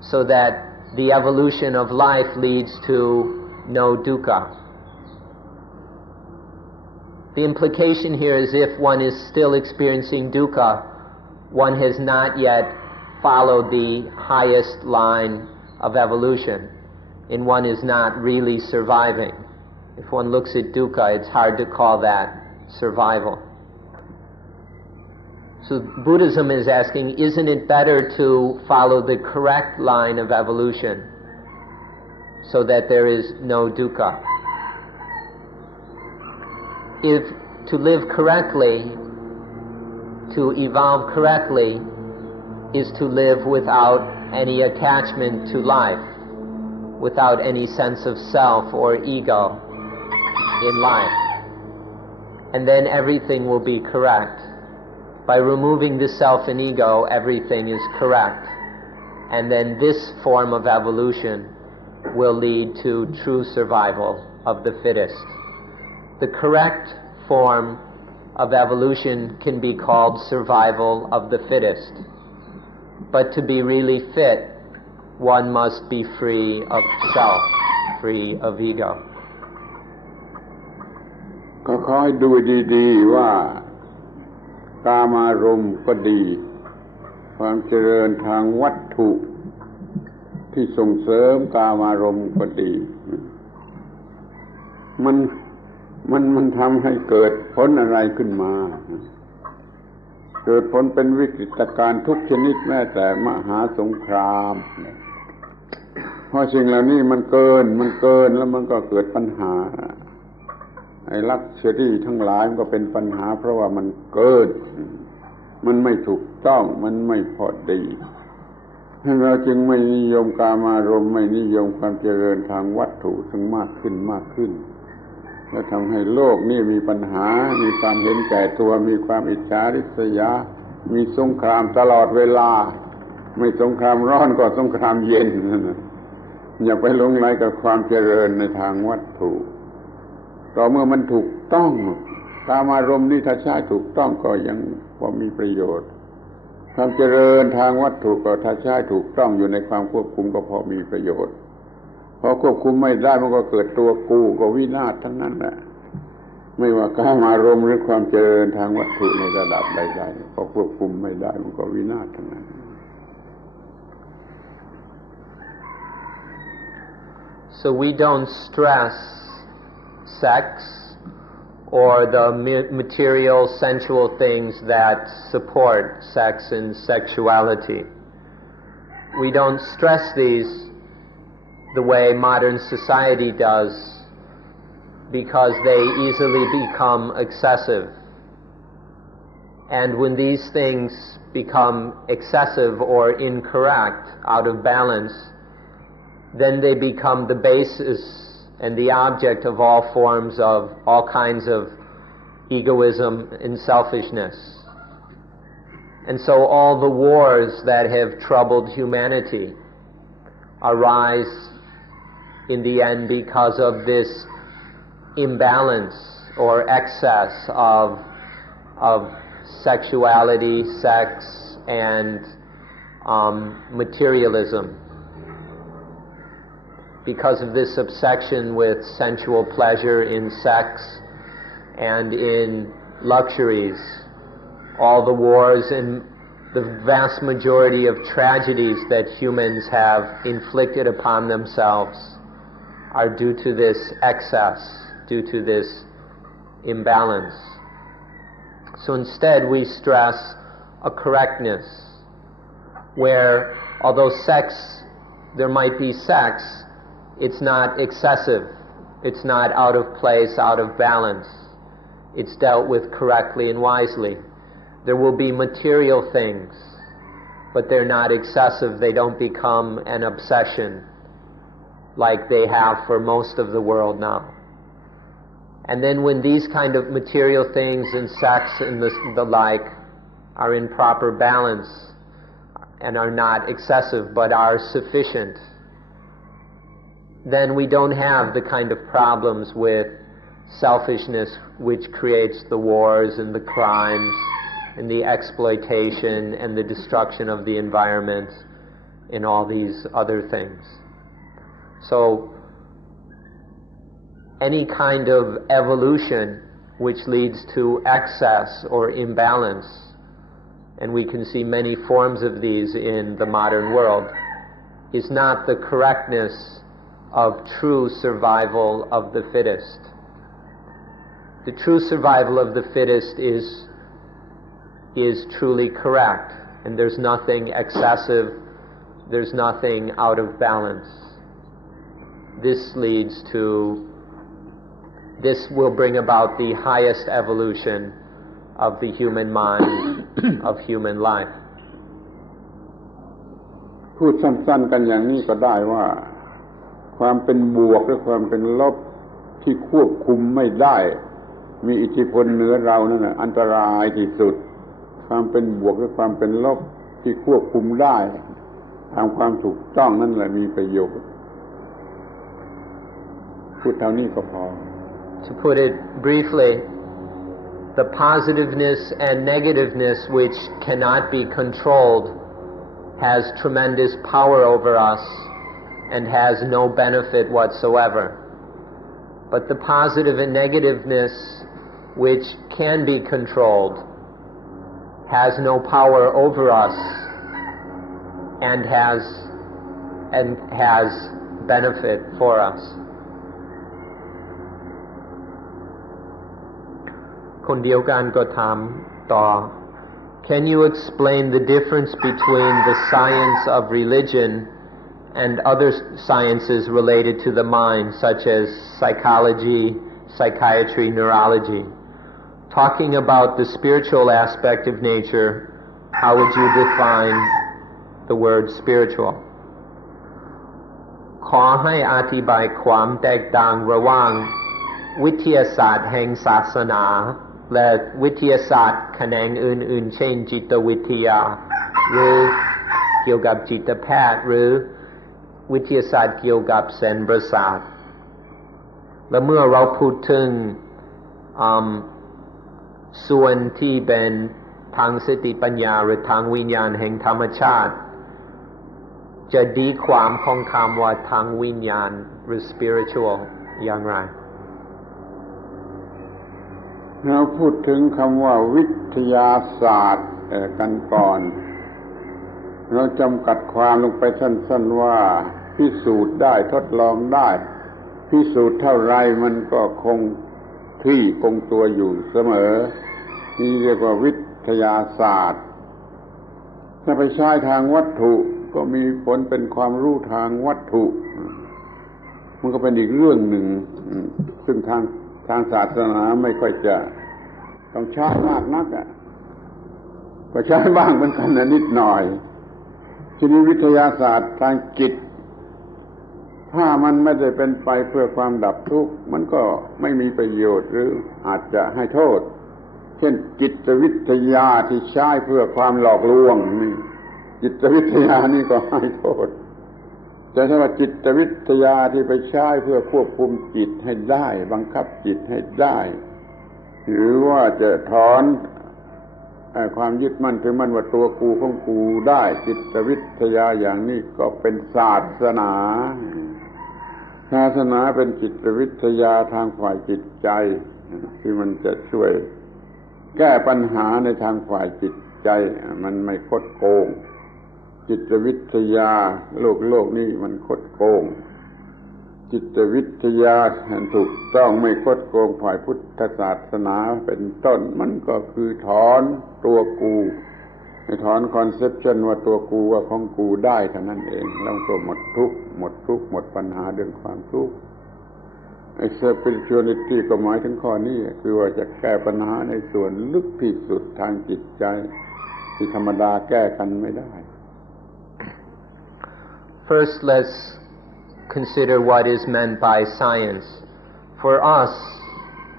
so that the evolution of life leads to no dukkha? The implication here is if one is still experiencing dukkha, one has not yet followed the highest line of evolution, and one is not really surviving. If one looks at dukkha, it's hard to call that survival. So Buddhism is asking, isn't it better to follow the correct line of evolution so that there is no dukkha? If to live correctly, to evolve correctly, is to live without any attachment to life, without any sense of self or ego in life. And then everything will be correct. By removing the self and ego, everything is correct. And then this form of evolution will lead to true survival of the fittest. The correct form of evolution can be called survival of the fittest. But to be really fit, one must be free of self, free of ego. ก็ขอให้ดูดีๆว่ากามารมณ์ก็ดีความเจริญทางวัตถุที่ส่งเสริมกามารมณ์ก็ดีมันทำให้เกิดผลอะไรขึ้นมาเกิดผลเป็นวิกฤตการณ์ทุกชนิดแม้แต่มหาสงครามเพราะสิ่งเหล่านี้มันเกินแล้วมันก็เกิดปัญหาไอ้ลักชัวรี่ทั้งหลายมันก็เป็นปัญหาเพราะว่ามันเกินมันไม่ถูกต้องมันไม่พอดีเราจึงไม่นิยมกามารมณ์ไม่นิยมความเจริญทางวัตถุซึ่งมากขึ้นแล้วทำให้โลกนี่มีปัญหามีความเห็นแก่ตัวมีความอิจฉาริษยามีสงครามตลอดเวลาไม่สงครามร้อนก็สงครามเย็นอย่าไปหลงไหลกับความเจริญในทางวัตถุต่อเมื่อมันถูกต้องกามารมณ์นี่ถ้าใช้ถูกต้องก็ยังพอมีประโยชน์ความเจริญทางวัตถุก็ถ้าใช้ถูกต้องอยู่ในความควบคุมก็พอมีประโยชน์พอควบคุมไม่ได้มันก็เกิดตัวกูก็วินาศทั้งนั้นแหละไม่ว่ากามารมณ์หรือความเจริญทางวัตถุในระดับใดๆพอควบคุมไม่ได้มันก็วินาศทั้งนั้น So we don't stress sex or the material sensual things that support sex and sexuality. We don't stress these the way modern society does because they easily become excessive. And when these things become excessive or incorrect, out of balance, then they become the basis and the object of all forms of all kinds of egoism and selfishness. And so all the wars that have troubled humanity arise in the end because of this imbalance or excess of sexuality, sex, and materialism. Because of this obsession with sensual pleasure in sex and in luxuries, all the wars and the vast majority of tragedies that humans have inflicted upon themselves are due to this excess, due to this imbalance. So instead we stress a correctness where although there might be sex, it's not excessive, it's not out of place, out of balance. It's dealt with correctly and wisely. There will be material things, but they're not excessive, they don't become an obsession, like they have for most of the world now. And then when these kind of material things and sex and the like are in proper balance and are not excessive but are sufficient, then we don't have the kind of problems with selfishness which creates the wars and the crimes and the exploitation and the destruction of the environment and all these other things. So any kind of evolution which leads to excess or imbalance, and we can see many forms of these in the modern world, is not the correctness of true survival of the fittest. The true survival of the fittest is truly correct, and there's nothing excessive, there's nothing out of balance. This will bring about the highest evolution of the human mind, of human life. พูดสั้นๆกันอย่างนี้ก็ได้ว่าความเป็นบวกหรือความเป็นลบที่ควบคุมไม่ได้มีอิทธิพลเหนือเรานั่นแหละอันตรายที่สุดความเป็นบวกหรือความเป็นลบที่ควบคุมได้ทำความถูกต้องนั่นแหละมีประโยชน์พูดเท่านี้ก็พอ To put it briefly, the positiveness and negativeness which cannot be controlled has tremendous power over us and has no benefit whatsoever. But the positive and negativeness which can be controlled has no power over us and has benefit for us. คนเดียวกันก็ถามต่อ Can you explain the difference between the science of religion and other sciences related to the mind, such as psychology, psychiatry, neurology? Talking about the spiritual aspect of nature, how would you define the word spiritual? ขอให้อธิบายความแตกต่างระหว่างวิทยาศาสตร์แห่งศาสนาและวิทยาศาสตร์แขนงอื่นๆเช่นจิตวิทยาหรือเกี่ยวกับจิตแพทย์หรือวิทยาศาสตร์เกี่ยวกับเส้นประสาทและเมื่อเราพูดถึงส่วนที่เป็นทางสติปัญญาหรือทางวิญญาณแห่งธรรมชาติจะดีความของคำว่าทางวิญญาณหรือ spiritual อย่างไรเราพูดถึงคำว่าวิทยาศาสตร์กันก่อนเราจำกัดความลงไปสั้นๆว่าพิสูจน์ได้ทดลองได้พิสูจน์เท่าไรมันก็คงที่คงตัวอยู่เสมอนี่เรียกว่าวิทยาศาสตร์ถ้าไปใช้ทางวัตถุก็มีผลเป็นความรู้ทางวัตถุมันก็เป็นอีกเรื่องหนึ่งซึ่งทางศาสนาไม่ค่อยจะต้องใช้มากนักก็ใช้บ้างเหมือนกันนิดหน่อยทีนี้วิทยาศาสตร์ทางจิตถ้ามันไม่ได้เป็นไปเพื่อความดับทุกข์มันก็ไม่มีประโยชน์หรืออาจจะให้โทษเช่นจิตวิทยาที่ใช้เพื่อความหลอกลวงนี่จิตวิทยานี่ก็ให้โทษแต่ถ้าว่าจิตวิทยาที่ไปใช้เพื่อควบคุมจิตให้ได้บังคับจิตให้ได้หรือว่าจะถอนความยึดมั่นถือมั่นว่าตัวกูของกูได้จิตวิทยาอย่างนี้ก็เป็นศาสนาเป็นจิตวิทยาทางฝ่ายจิตใจที่มันจะช่วยแก้ปัญหาในทางฝ่ายจิตใจมันไม่คดโกงจิตวิทยาโลกนี้มันคดโกงจิตวิทยาถูกต้องไม่คดโกงฝ่ายพุทธศาสนาเป็นต้นมันก็คือถอนตัวกูถอนคอนเซปชันว่าตัวกูว่าของกูได้เท่านั้นเองแล้วก็หมดทุกข์หมดปัญหาเรื่องความทุกข์ไอ้ spirituality ก็หมายถึงข้อนี้คือว่าจะแก้ปัญหาในส่วนลึกที่สุดทางจิตใจที่ธรรมดาแก้กันไม่ได้ First, let's consider what is meant by science. For us,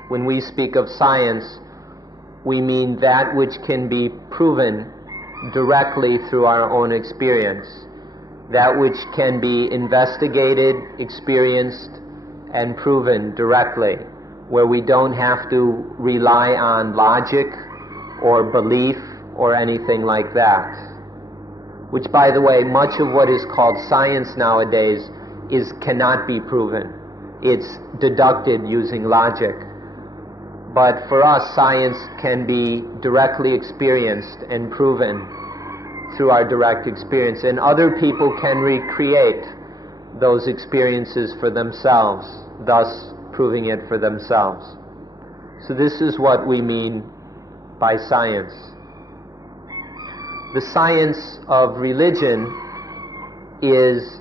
when we speak of science, we mean that which can be proven directly through our own experience, that which can be investigated, experienced, and proven directly, where we don't have to rely on logic or belief or anything like that. Which, by the way, much of what is called science nowadays cannot be proven. It's deducted using logic. But for us, science can be directly experienced and proven through our direct experience, and other people can recreate those experiences for themselves, thus proving it for themselves. So this is what we mean by science. The science of religion is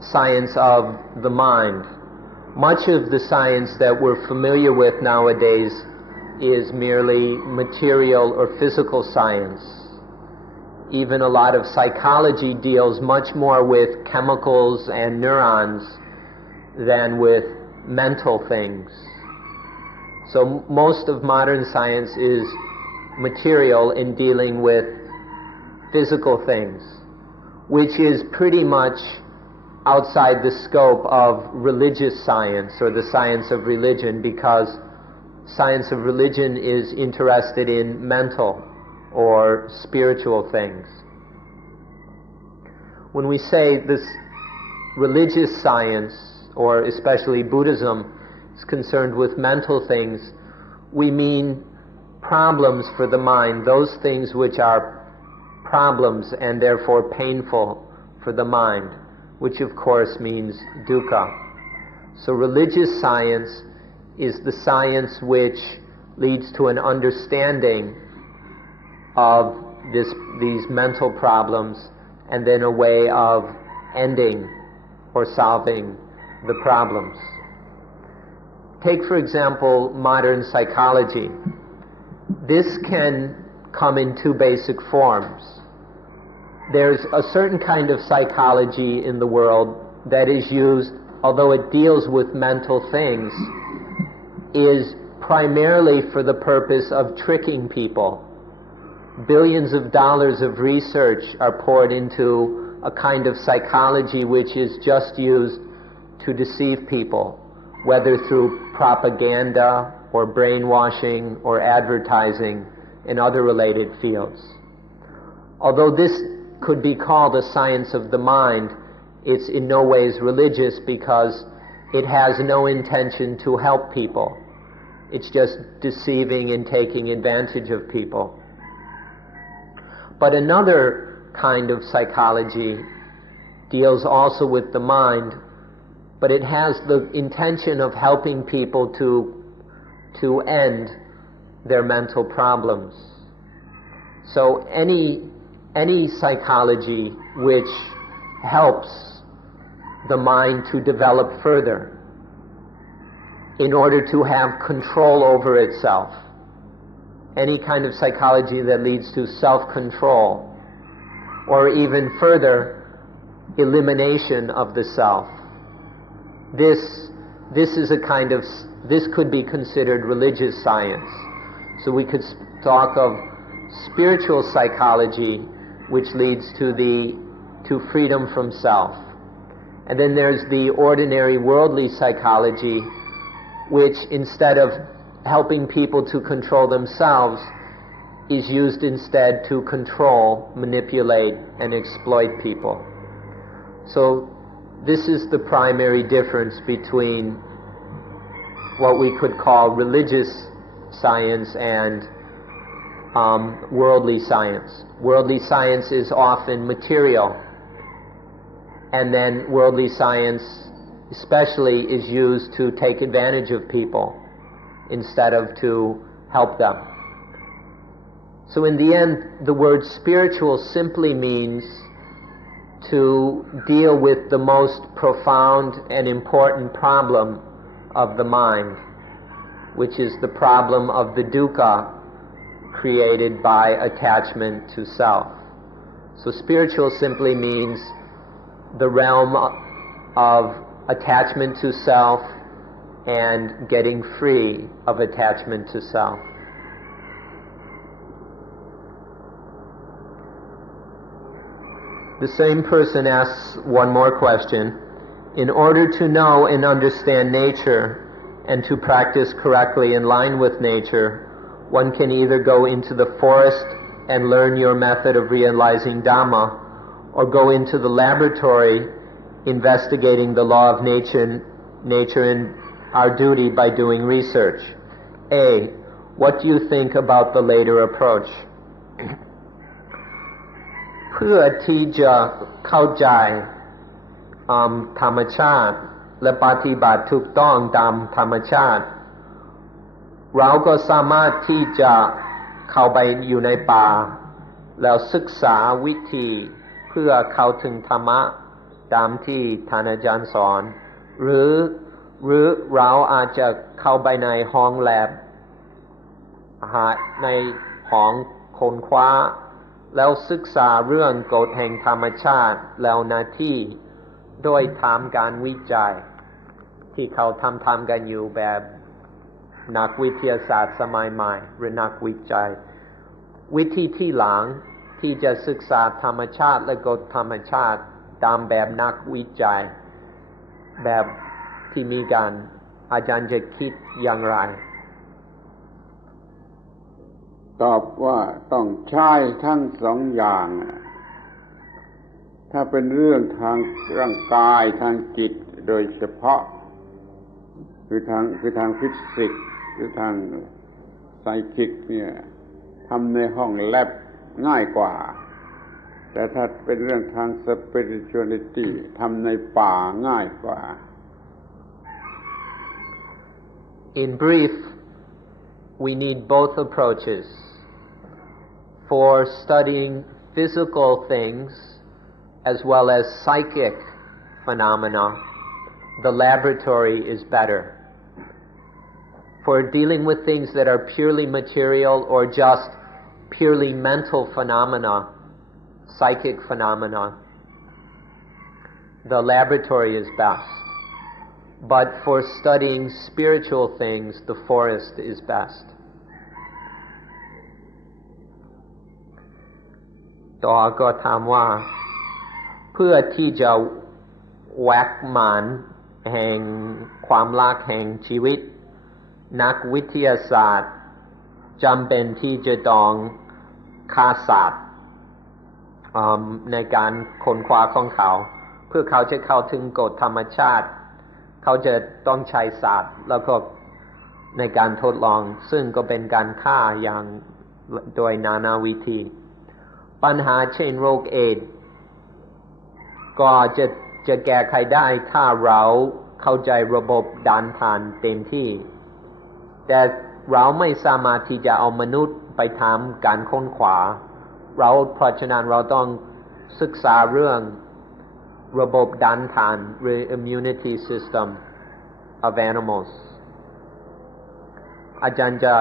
science of the mind. Much of the science that we're familiar with nowadays is merely material or physical science. Even a lot of psychology deals much more with chemicals and neurons than with mental things. So most of modern science is material in dealing with physical things, which is pretty much outside the scope of religious science or the science of religion, because science of religion is interested in mental or spiritual things. When we say this religious science, or especially Buddhism, is concerned with mental things, we mean problems for the mind, those things which are problems and therefore painful for the mind, which of course means dukkha. So religious science is the science which leads to an understanding of these mental problems, and then a way of ending or solving the problems. Take, for example, modern psychology. This can come in two basic forms. There's a certain kind of psychology in the world that is used, although it deals with mental things, is primarily for the purpose of tricking people. Billions of dollars of research are poured into a kind of psychology which is just used to deceive people, whether through propaganda or brainwashing or advertising in other related fields. Although this could be called a science of the mind, it's in no ways religious, because it has no intention to help people. It's just deceiving and taking advantage of people. But another kind of psychology deals also with the mind, but it has the intention of helping people to end their mental problems. So any psychology which helps the mind to develop further in order to have control over itself, any kind of psychology that leads to self-control, or even further, elimination of the self, this could be considered religious science. So we could talk of spiritual psychology, which leads to freedom from self. And then there's the ordinary worldly psychology, which instead of helping people to control themselves, is used instead to control, manipulate, and exploit people. So this is the primary difference between what we could call religious science and worldly science. Worldly science is often material, and then worldly science especially is used to take advantage of people instead of to help them. So in the end, the word spiritual simply means to deal with the most profound and important problem of the mind, which is the problem of the dukkha created by attachment to self. So spiritual simply means the realm of attachment to self and getting free of attachment to self. The same person asks one more question. In order to know and understand nature and to practice correctly in line with nature, one can either go into the forest and learn your method of realizing Dhamma, or go into the laboratory investigating the law of nature and our duty by doing research. A. What do you think about the later approach? เพื่อที่จะเข้าใจธรรมชาติและปฏิบัติถูกต้องตามธรรมชาติเราก็สามารถที่จะเข้าไปอยู่ในป่าแล้วศึกษาวิธีเพื่อเข้าถึงธรรมะตามที่ท่านอาจารย์สอนหรือเราอาจจะเข้าไปในห้องแลบในห้องค้นคว้าแล้วศึกษาเรื่องกฎแห่งธรรมชาติแล้วหน้าที่โดยทำการวิจัยที่เขาทำกันอยู่แบบนักวิทยาศาสตร์สมัยใหม่หรือนักวิจัยวิธีที่หลังที่จะศึกษาธรรมชาติและกฎธรรมชาติตามแบบนักวิจัยแบบที่มีการอาจารย์จะคิดอย่างไรตอบว่าต้องใช้ทั้งสองอย่างถ้าเป็นเรื่องทางร่างกายทางจิตโดยเฉพาะคือทางฟิสิกส์หรือทางไซคิกเนี่ยทำในห้องแลบง่ายกว่าแต่ถ้าเป็นเรื่องทาง spirituality ทำในป่าง่ายกว่า In brief, we need both approaches. For studying physical things as well as psychic phenomena, the laboratory is better. For dealing with things that are purely material or just purely mental phenomena, psychic phenomena, the laboratory is best. But for studying spiritual things, the forest is best. ต่อก็ถามว่าเพื่อที่จะแวกหมานแห่งความรักแห่งชีวิตนักวิทยาศาสตร์จำเป็นที่จะต้องฆ่าสัตว์ในการค้นคว้าของเขาเพื่อเขาจะเข้าถึงกฎธรรมชาติเขาจะต้องใช้สัตว์แล้วก็ในการทดลองซึ่งก็เป็นการฆ่าอย่างโดยนานาวิธีปัญหาเช่นโรคเอดส์ก็จะแก้ไขได้ถ้าเราเข้าใจระบบด้านทานเต็มที่แต่เราไม่สามารถที่จะเอามนุษย์ไปทำการค้นคว้าเพราะฉะนั้นเราต้องศึกษาเรื่องระบบด้านทานหรือ immunity system of animals อาจารย์จะ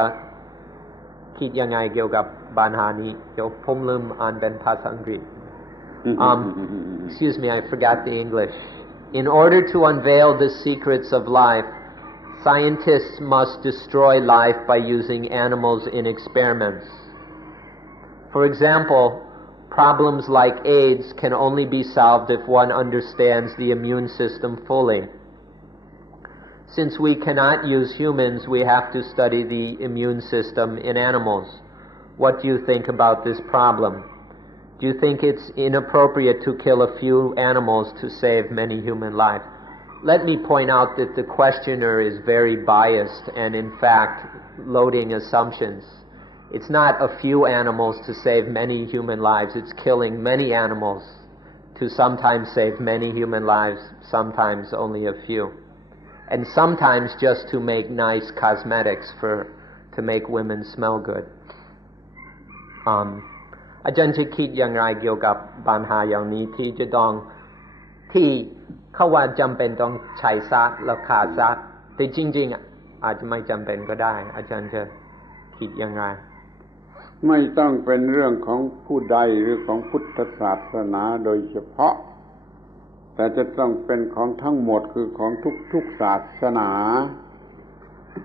คิดยังไงเกี่ยวกับปัญหานี้เดี๋ยวผมลืมอ่านเป็นภาษาอังกฤษexcuse me, I forgot the English. In order to unveil the secrets of life, scientists must destroy life by using animals in experiments. For example, problems like AIDS can only be solved if one understands the immune system fully. Since we cannot use humans, we have to study the immune system in animals. What do you think about this problem? Do you think it's inappropriate to kill a few animals to save many human lives? Let me point out that the questioner is very biased and in fact loading assumptions. It's not a few animals to save many human lives, it's killing many animals to sometimes save many human lives, sometimes only a few. And sometimes just to make nice cosmetics to make women smell good. อาจารย์จะคิดอย่างไรเกี่ยวกับปัญหาอย่างนี้ที่จะต้องที่เขาว่าจำเป็นต้องใช้สัตว์แล้วฆ่าสัตว์แต่จริงๆอาจจะไม่จำเป็นก็ได้อาจารย์จะคิดอย่างไรไม่ต้องเป็นเรื่องของผู้ใดหรือของพุทธศาสนาโดยเฉพาะ แต่จะต้องเป็นของทั้งหมดคือของทุกศาสนา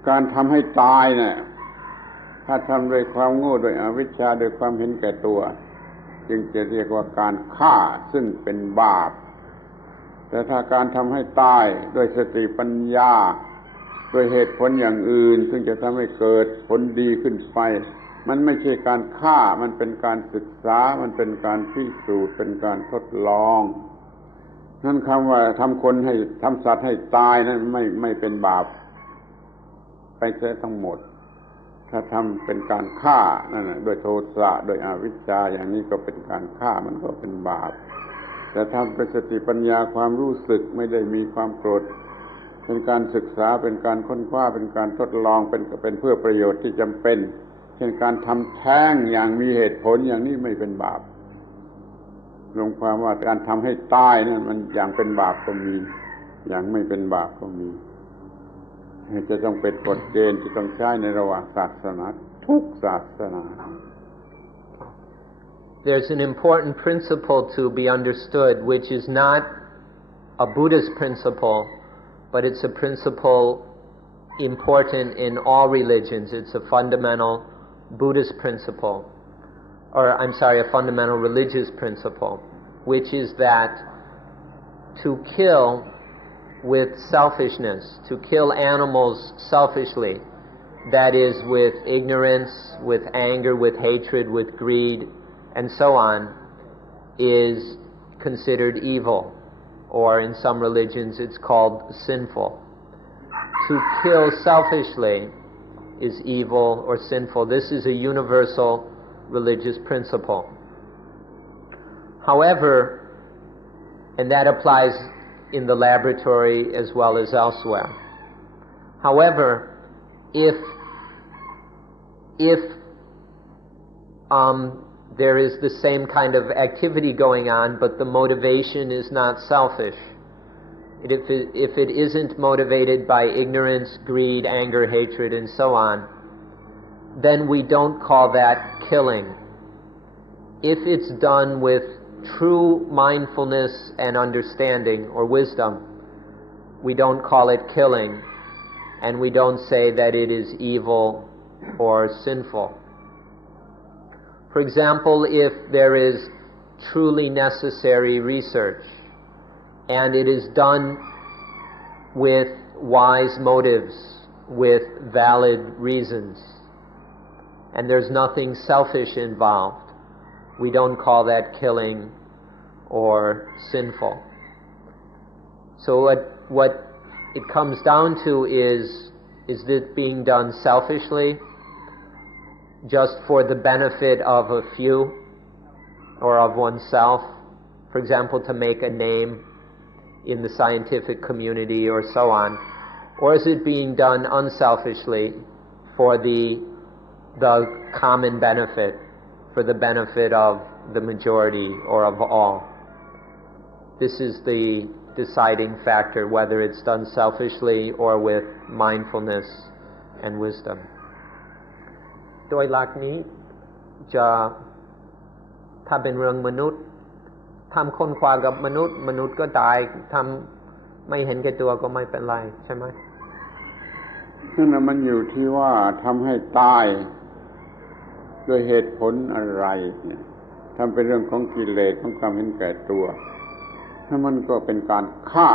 การทำให้ตายเนี่ยถ้าทำโดยความโง่โดยอวิชชาโดยความเห็นแก่ตัวจึงจะเรียกว่าการฆ่าซึ่งเป็นบาปแต่ถ้าการทำให้ตายด้วยสติปัญญาโดยเหตุผลอย่างอื่นซึ่งจะทำให้เกิดผลดีขึ้นไปมันไม่ใช่การฆ่ามันเป็นการศึกษามันเป็นการพิสูจน์เป็นการทดลองนั่นคำว่าทำสัตว์ให้ตายนั้นไม่เป็นบาปไปเสียทั้งหมดถ้าทำเป็นการฆ่านั่นน่ะโดยโทสะโดยอวิชชาอย่างนี้ก็เป็นการฆ่ามันก็เป็นบาปแต่ทำเป็นสติปัญญาความรู้สึกไม่ได้มีความโกรธเป็นการศึกษาเป็นการค้นคว้าเป็นการทดลองเป็นเพื่อประโยชน์ที่จำเป็นเช่นการทำแท้งอย่างมีเหตุผลอย่างนี้ไม่เป็นบาปลงความว่าการทำให้ตายนั่นมันอย่างเป็นบาปก็มีอย่างไม่เป็นบาปก็มีจะต้องเป็นกฎเกณฑ์ที่ต้องใช้ในระหว่างศาสนาทุกศาสนา There's an important principle to be understood, which is not a Buddhist principle, but it's a principle important in all religions. It's a fundamental Buddhist principle, a fundamental religious principle, which is that to kill with selfishness, to kill animals selfishly, that is with ignorance, with anger, with hatred, with greed, and so on, is considered evil, or in some religions it's called sinful. To kill selfishly is evil or sinful. This is a universal religious principle. However, and that applies in the laboratory as well as elsewhere. However, if there is the same kind of activity going on, but the motivation is not selfish, if it isn't motivated by ignorance, greed, anger, hatred, and so on, then we don't call that killing. If it's done with true mindfulness and understanding or wisdom, we don't call it killing, and we don't say that it is evil or sinful. For example, if there is truly necessary research, and it is done with wise motives, with valid reasons, and there's nothing selfish involved, we don't call that killing or sinful. So what it comes down to is it being done selfishly, just for the benefit of a few or of oneself, for example, to make a name in the scientific community or so on, or is it being done unselfishly for the common benefit, for the benefit of the majority or of all? This is the deciding factor, whether it's done selfishly or with mindfulness and wisdom. โดยหลักนี้จะถ้าเป็นเรื่องมนุษย์ทำคนขวากับมนุษย์ก็ตายทำไม่เห็นแก่ตัวก็ไม่เป็นไรใช่ไหมนั่นน่ะมันอยู่ที่ว่าทำให้ตายด้วยเหตุผลอะไรเนี่ยทำเป็นเรื่องของกิเลสของความเห็นแก่ตัวถ้ามันก็เป็นการฆ่า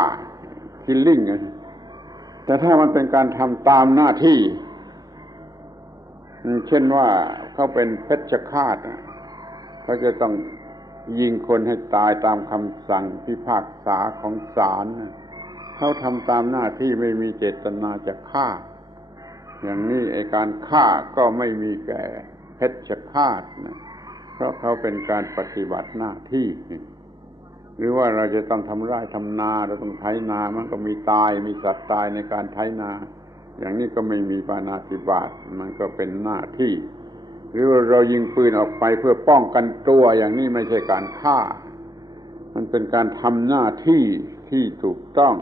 killing แต่ถ้ามันเป็นการทำตามหน้าที่เช่นว่าเขาเป็นเพชฌฆาตเขาจะต้องยิงคนให้ตายตามคำสั่งพิพากษาของศาลเขาทำตามหน้าที่ไม่มีเจตนาจะฆ่าอย่างนี้ไอ้การฆ่าก็ไม่มีแก่เพชฌฆาตนะเพราะเขาเป็นการปฏิบัติหน้าที่หรือว่าเราจะต้องทำไร่ทำนาเราต้องไถนามันก็มีตายมีสัตว์ตายในการไถนาอย่างนี้ก็ไม่มีปาณาติบาตมันก็เป็นหน้าที่หรือว่าเรายิงปืนออกไปเพื่อป้องกันตัวอย่างนี้ไม่ใช่การฆ่ามันเป็นการทำหน้าที่ที่ถูกต้อง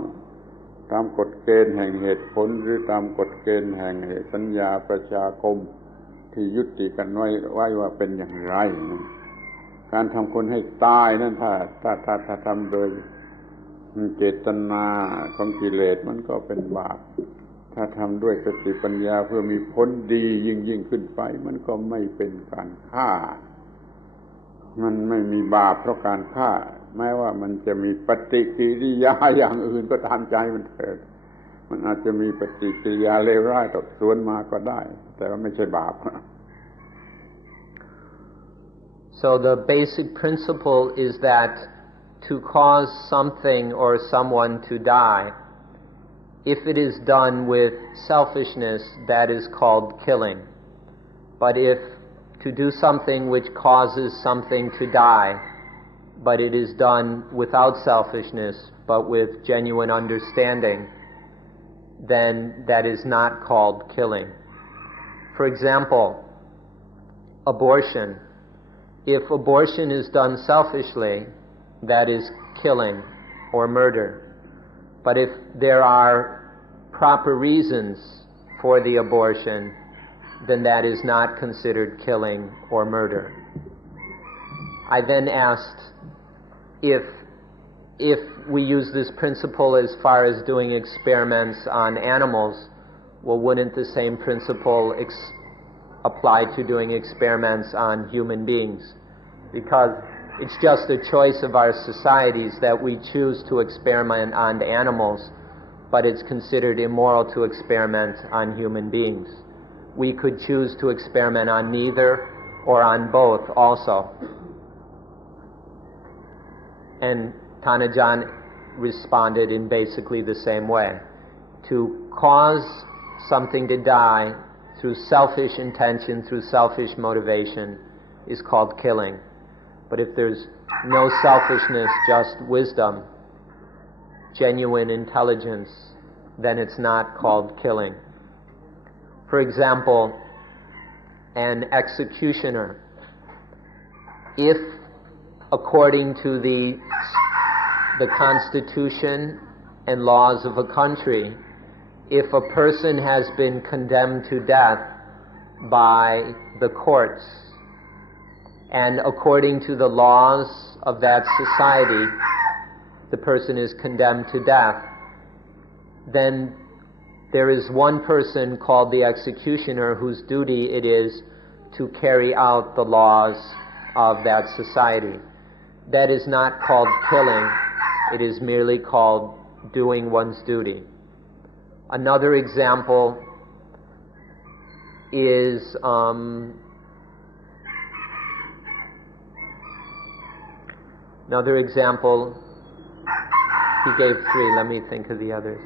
ตามกฎเกณฑ์แห่งเหตุผลหรือตามกฎเกณฑ์แห่งสัญญาประชาคมที่ยุติกันไว้ว่าเป็นอย่างไรการทำคนให้ตายนั่นถ้าทำโดย เจตนาของกิเลสมันก็เป็นบาปถ้าทำด้วยสติปัญญาเพื่อมีผลดียิ่งขึ้นไปมันก็ไม่เป็นการฆ่ามันไม่มีบาปเพราะการฆ่าแม้ว่ามันจะมีปฏิกิริยาอย่างอื่นก็ตามใจมันเถิดมันอาจจะมีปฏิกิริยาเลวร้ายต่อสวนมาก็ได้แต่ว่าไม่ใช่บาป So the basic principle is that to cause something or someone to die, if it is done with selfishness, that is called killing. But if to do something which causes something to die, but it is done without selfishness, but with genuine understanding, then that is not called killing. For example, abortion. If abortion is done selfishly, that is killing or murder. But if there are proper reasons for the abortion, then that is not considered killing or murder. I then asked if we use this principle as far as doing experiments on animals, well, wouldn't the same principle apply to doing experiments on human beings? Because it's just a choice of our societies that we choose to experiment on animals, but it's considered immoral to experiment on human beings. We could choose to experiment on neither or on both also. And Tanajan responded in basically the same way. To cause something to die through selfish intention, through selfish motivation, is called killing. But if there's no selfishness, just wisdom, genuine intelligence, then it's not called killing. For example, an executioner, if according to the constitution and laws of a country, if a person has been condemned to death by the courts, and according to the laws of that society, the person is condemned to death, then there is one person called the executioner whose duty it is to carry out the laws of that society. That is not called killing, it is merely called doing one's duty. Another example is he gave three, let me think of the others.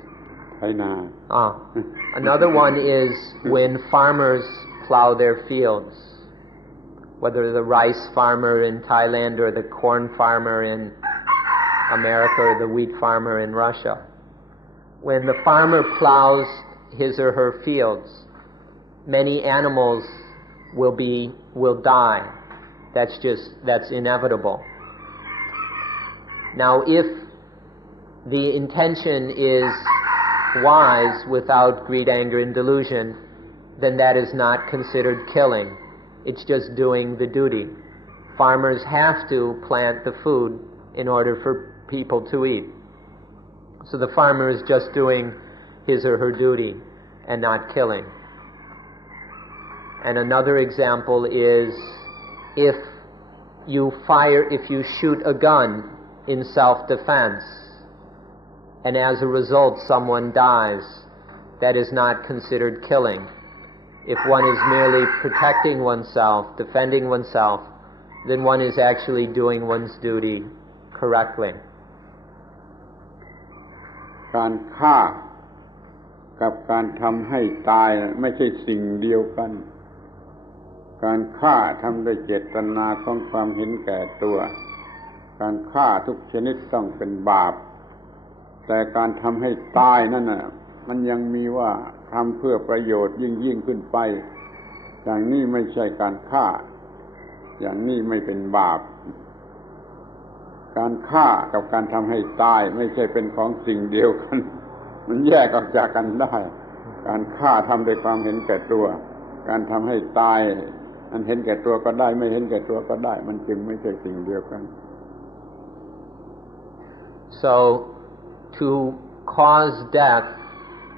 Another one is when farmers plow their fields, whether the rice farmer in Thailand or the corn farmer in America or the wheat farmer in Russia. When the farmer plows his or her fields, many animals will die. That's inevitable. Now, if the intention is wise without greed, anger, and delusion, then that is not considered killing. It's just doing the duty. Farmers have to plant the food in order for people to eat. So the farmer is just doing his or her duty and not killing. And another example is if you shoot a gun in self-defense, and as a result someone dies, that is not considered killing. If one is merely protecting oneself, defending oneself, then one is actually doing one's duty correctly. การฆ่ากับการทำให้ตายไม่ใช่สิ่งเดียวกันการฆ่าทำด้วยเจตนาของความเห็นแก่ตัวการฆ่าทุกชนิดต้องเป็นบาปแต่การทำให้ตายนั่นน่ะมันยังมีว่าทำเพื่อประโยชน์ยิ่งขึ้นไปอย่างนี้ไม่ใช่การฆ่าอย่างนี้ไม่เป็นบาปการฆ่ากับการทำให้ตายไม่ใช่เป็นของสิ่งเดียวกันมันแยกออกจากกันได้การฆ่าทำด้วยความเห็นแก่ตัวการทำให้ตายอันเห็นแก่ตัวก็ได้ไม่เห็นแก่ตัวก็ได้มันจึงไม่ใช่สิ่งเดียวกัน So to cause death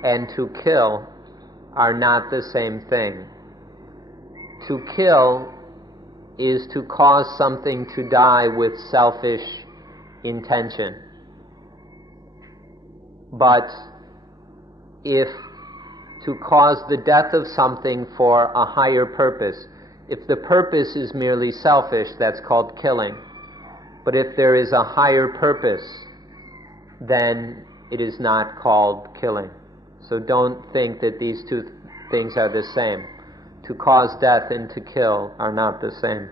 and to kill are not the same thing. To kill is to cause something to die with selfish intention. But if to cause the death of something for a higher purpose, if the purpose is merely selfish, that's called killing. But if there is a higher purpose, then it is not called killing. So don't think that these two things are the same. To cause death and to kill are not the same.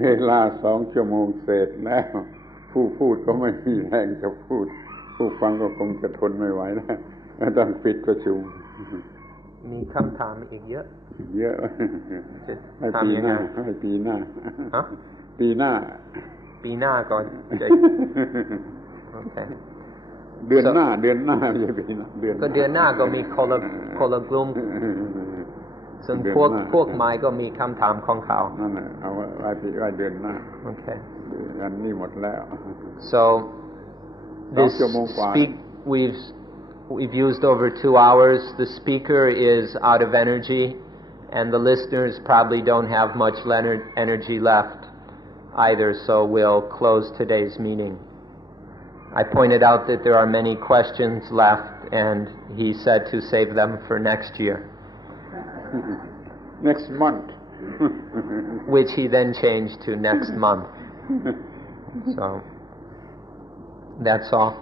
เวลา2 ชั่วโมงเสร็จแล้วผู้พูดก็ไม่มีแรงจะพูดผู้ฟังก็คงจะทนไม่ไหวแล้วต้องปิดประชุมมีคำถามอีกเยอะให้ปีหน้าปีหน้าก่อนโอเคเดือนหน้าไม่ใช่ปีหน้าเดือนหน้าก็มีคนละกลุ่มซึ่งพวกไม้ก็มีคำถามของเขานั่นแหละเอาไว้เดือนหน้าโอเคอันนี้หมดแล้ว so this we've used over 2 hours. The speaker is out of energy and the listeners probably don't have much energy left either, so we'll close today's meeting. I pointed out that there are many questions left and he said to save them for next year. Next month. Which he then changed to next month. So that's all.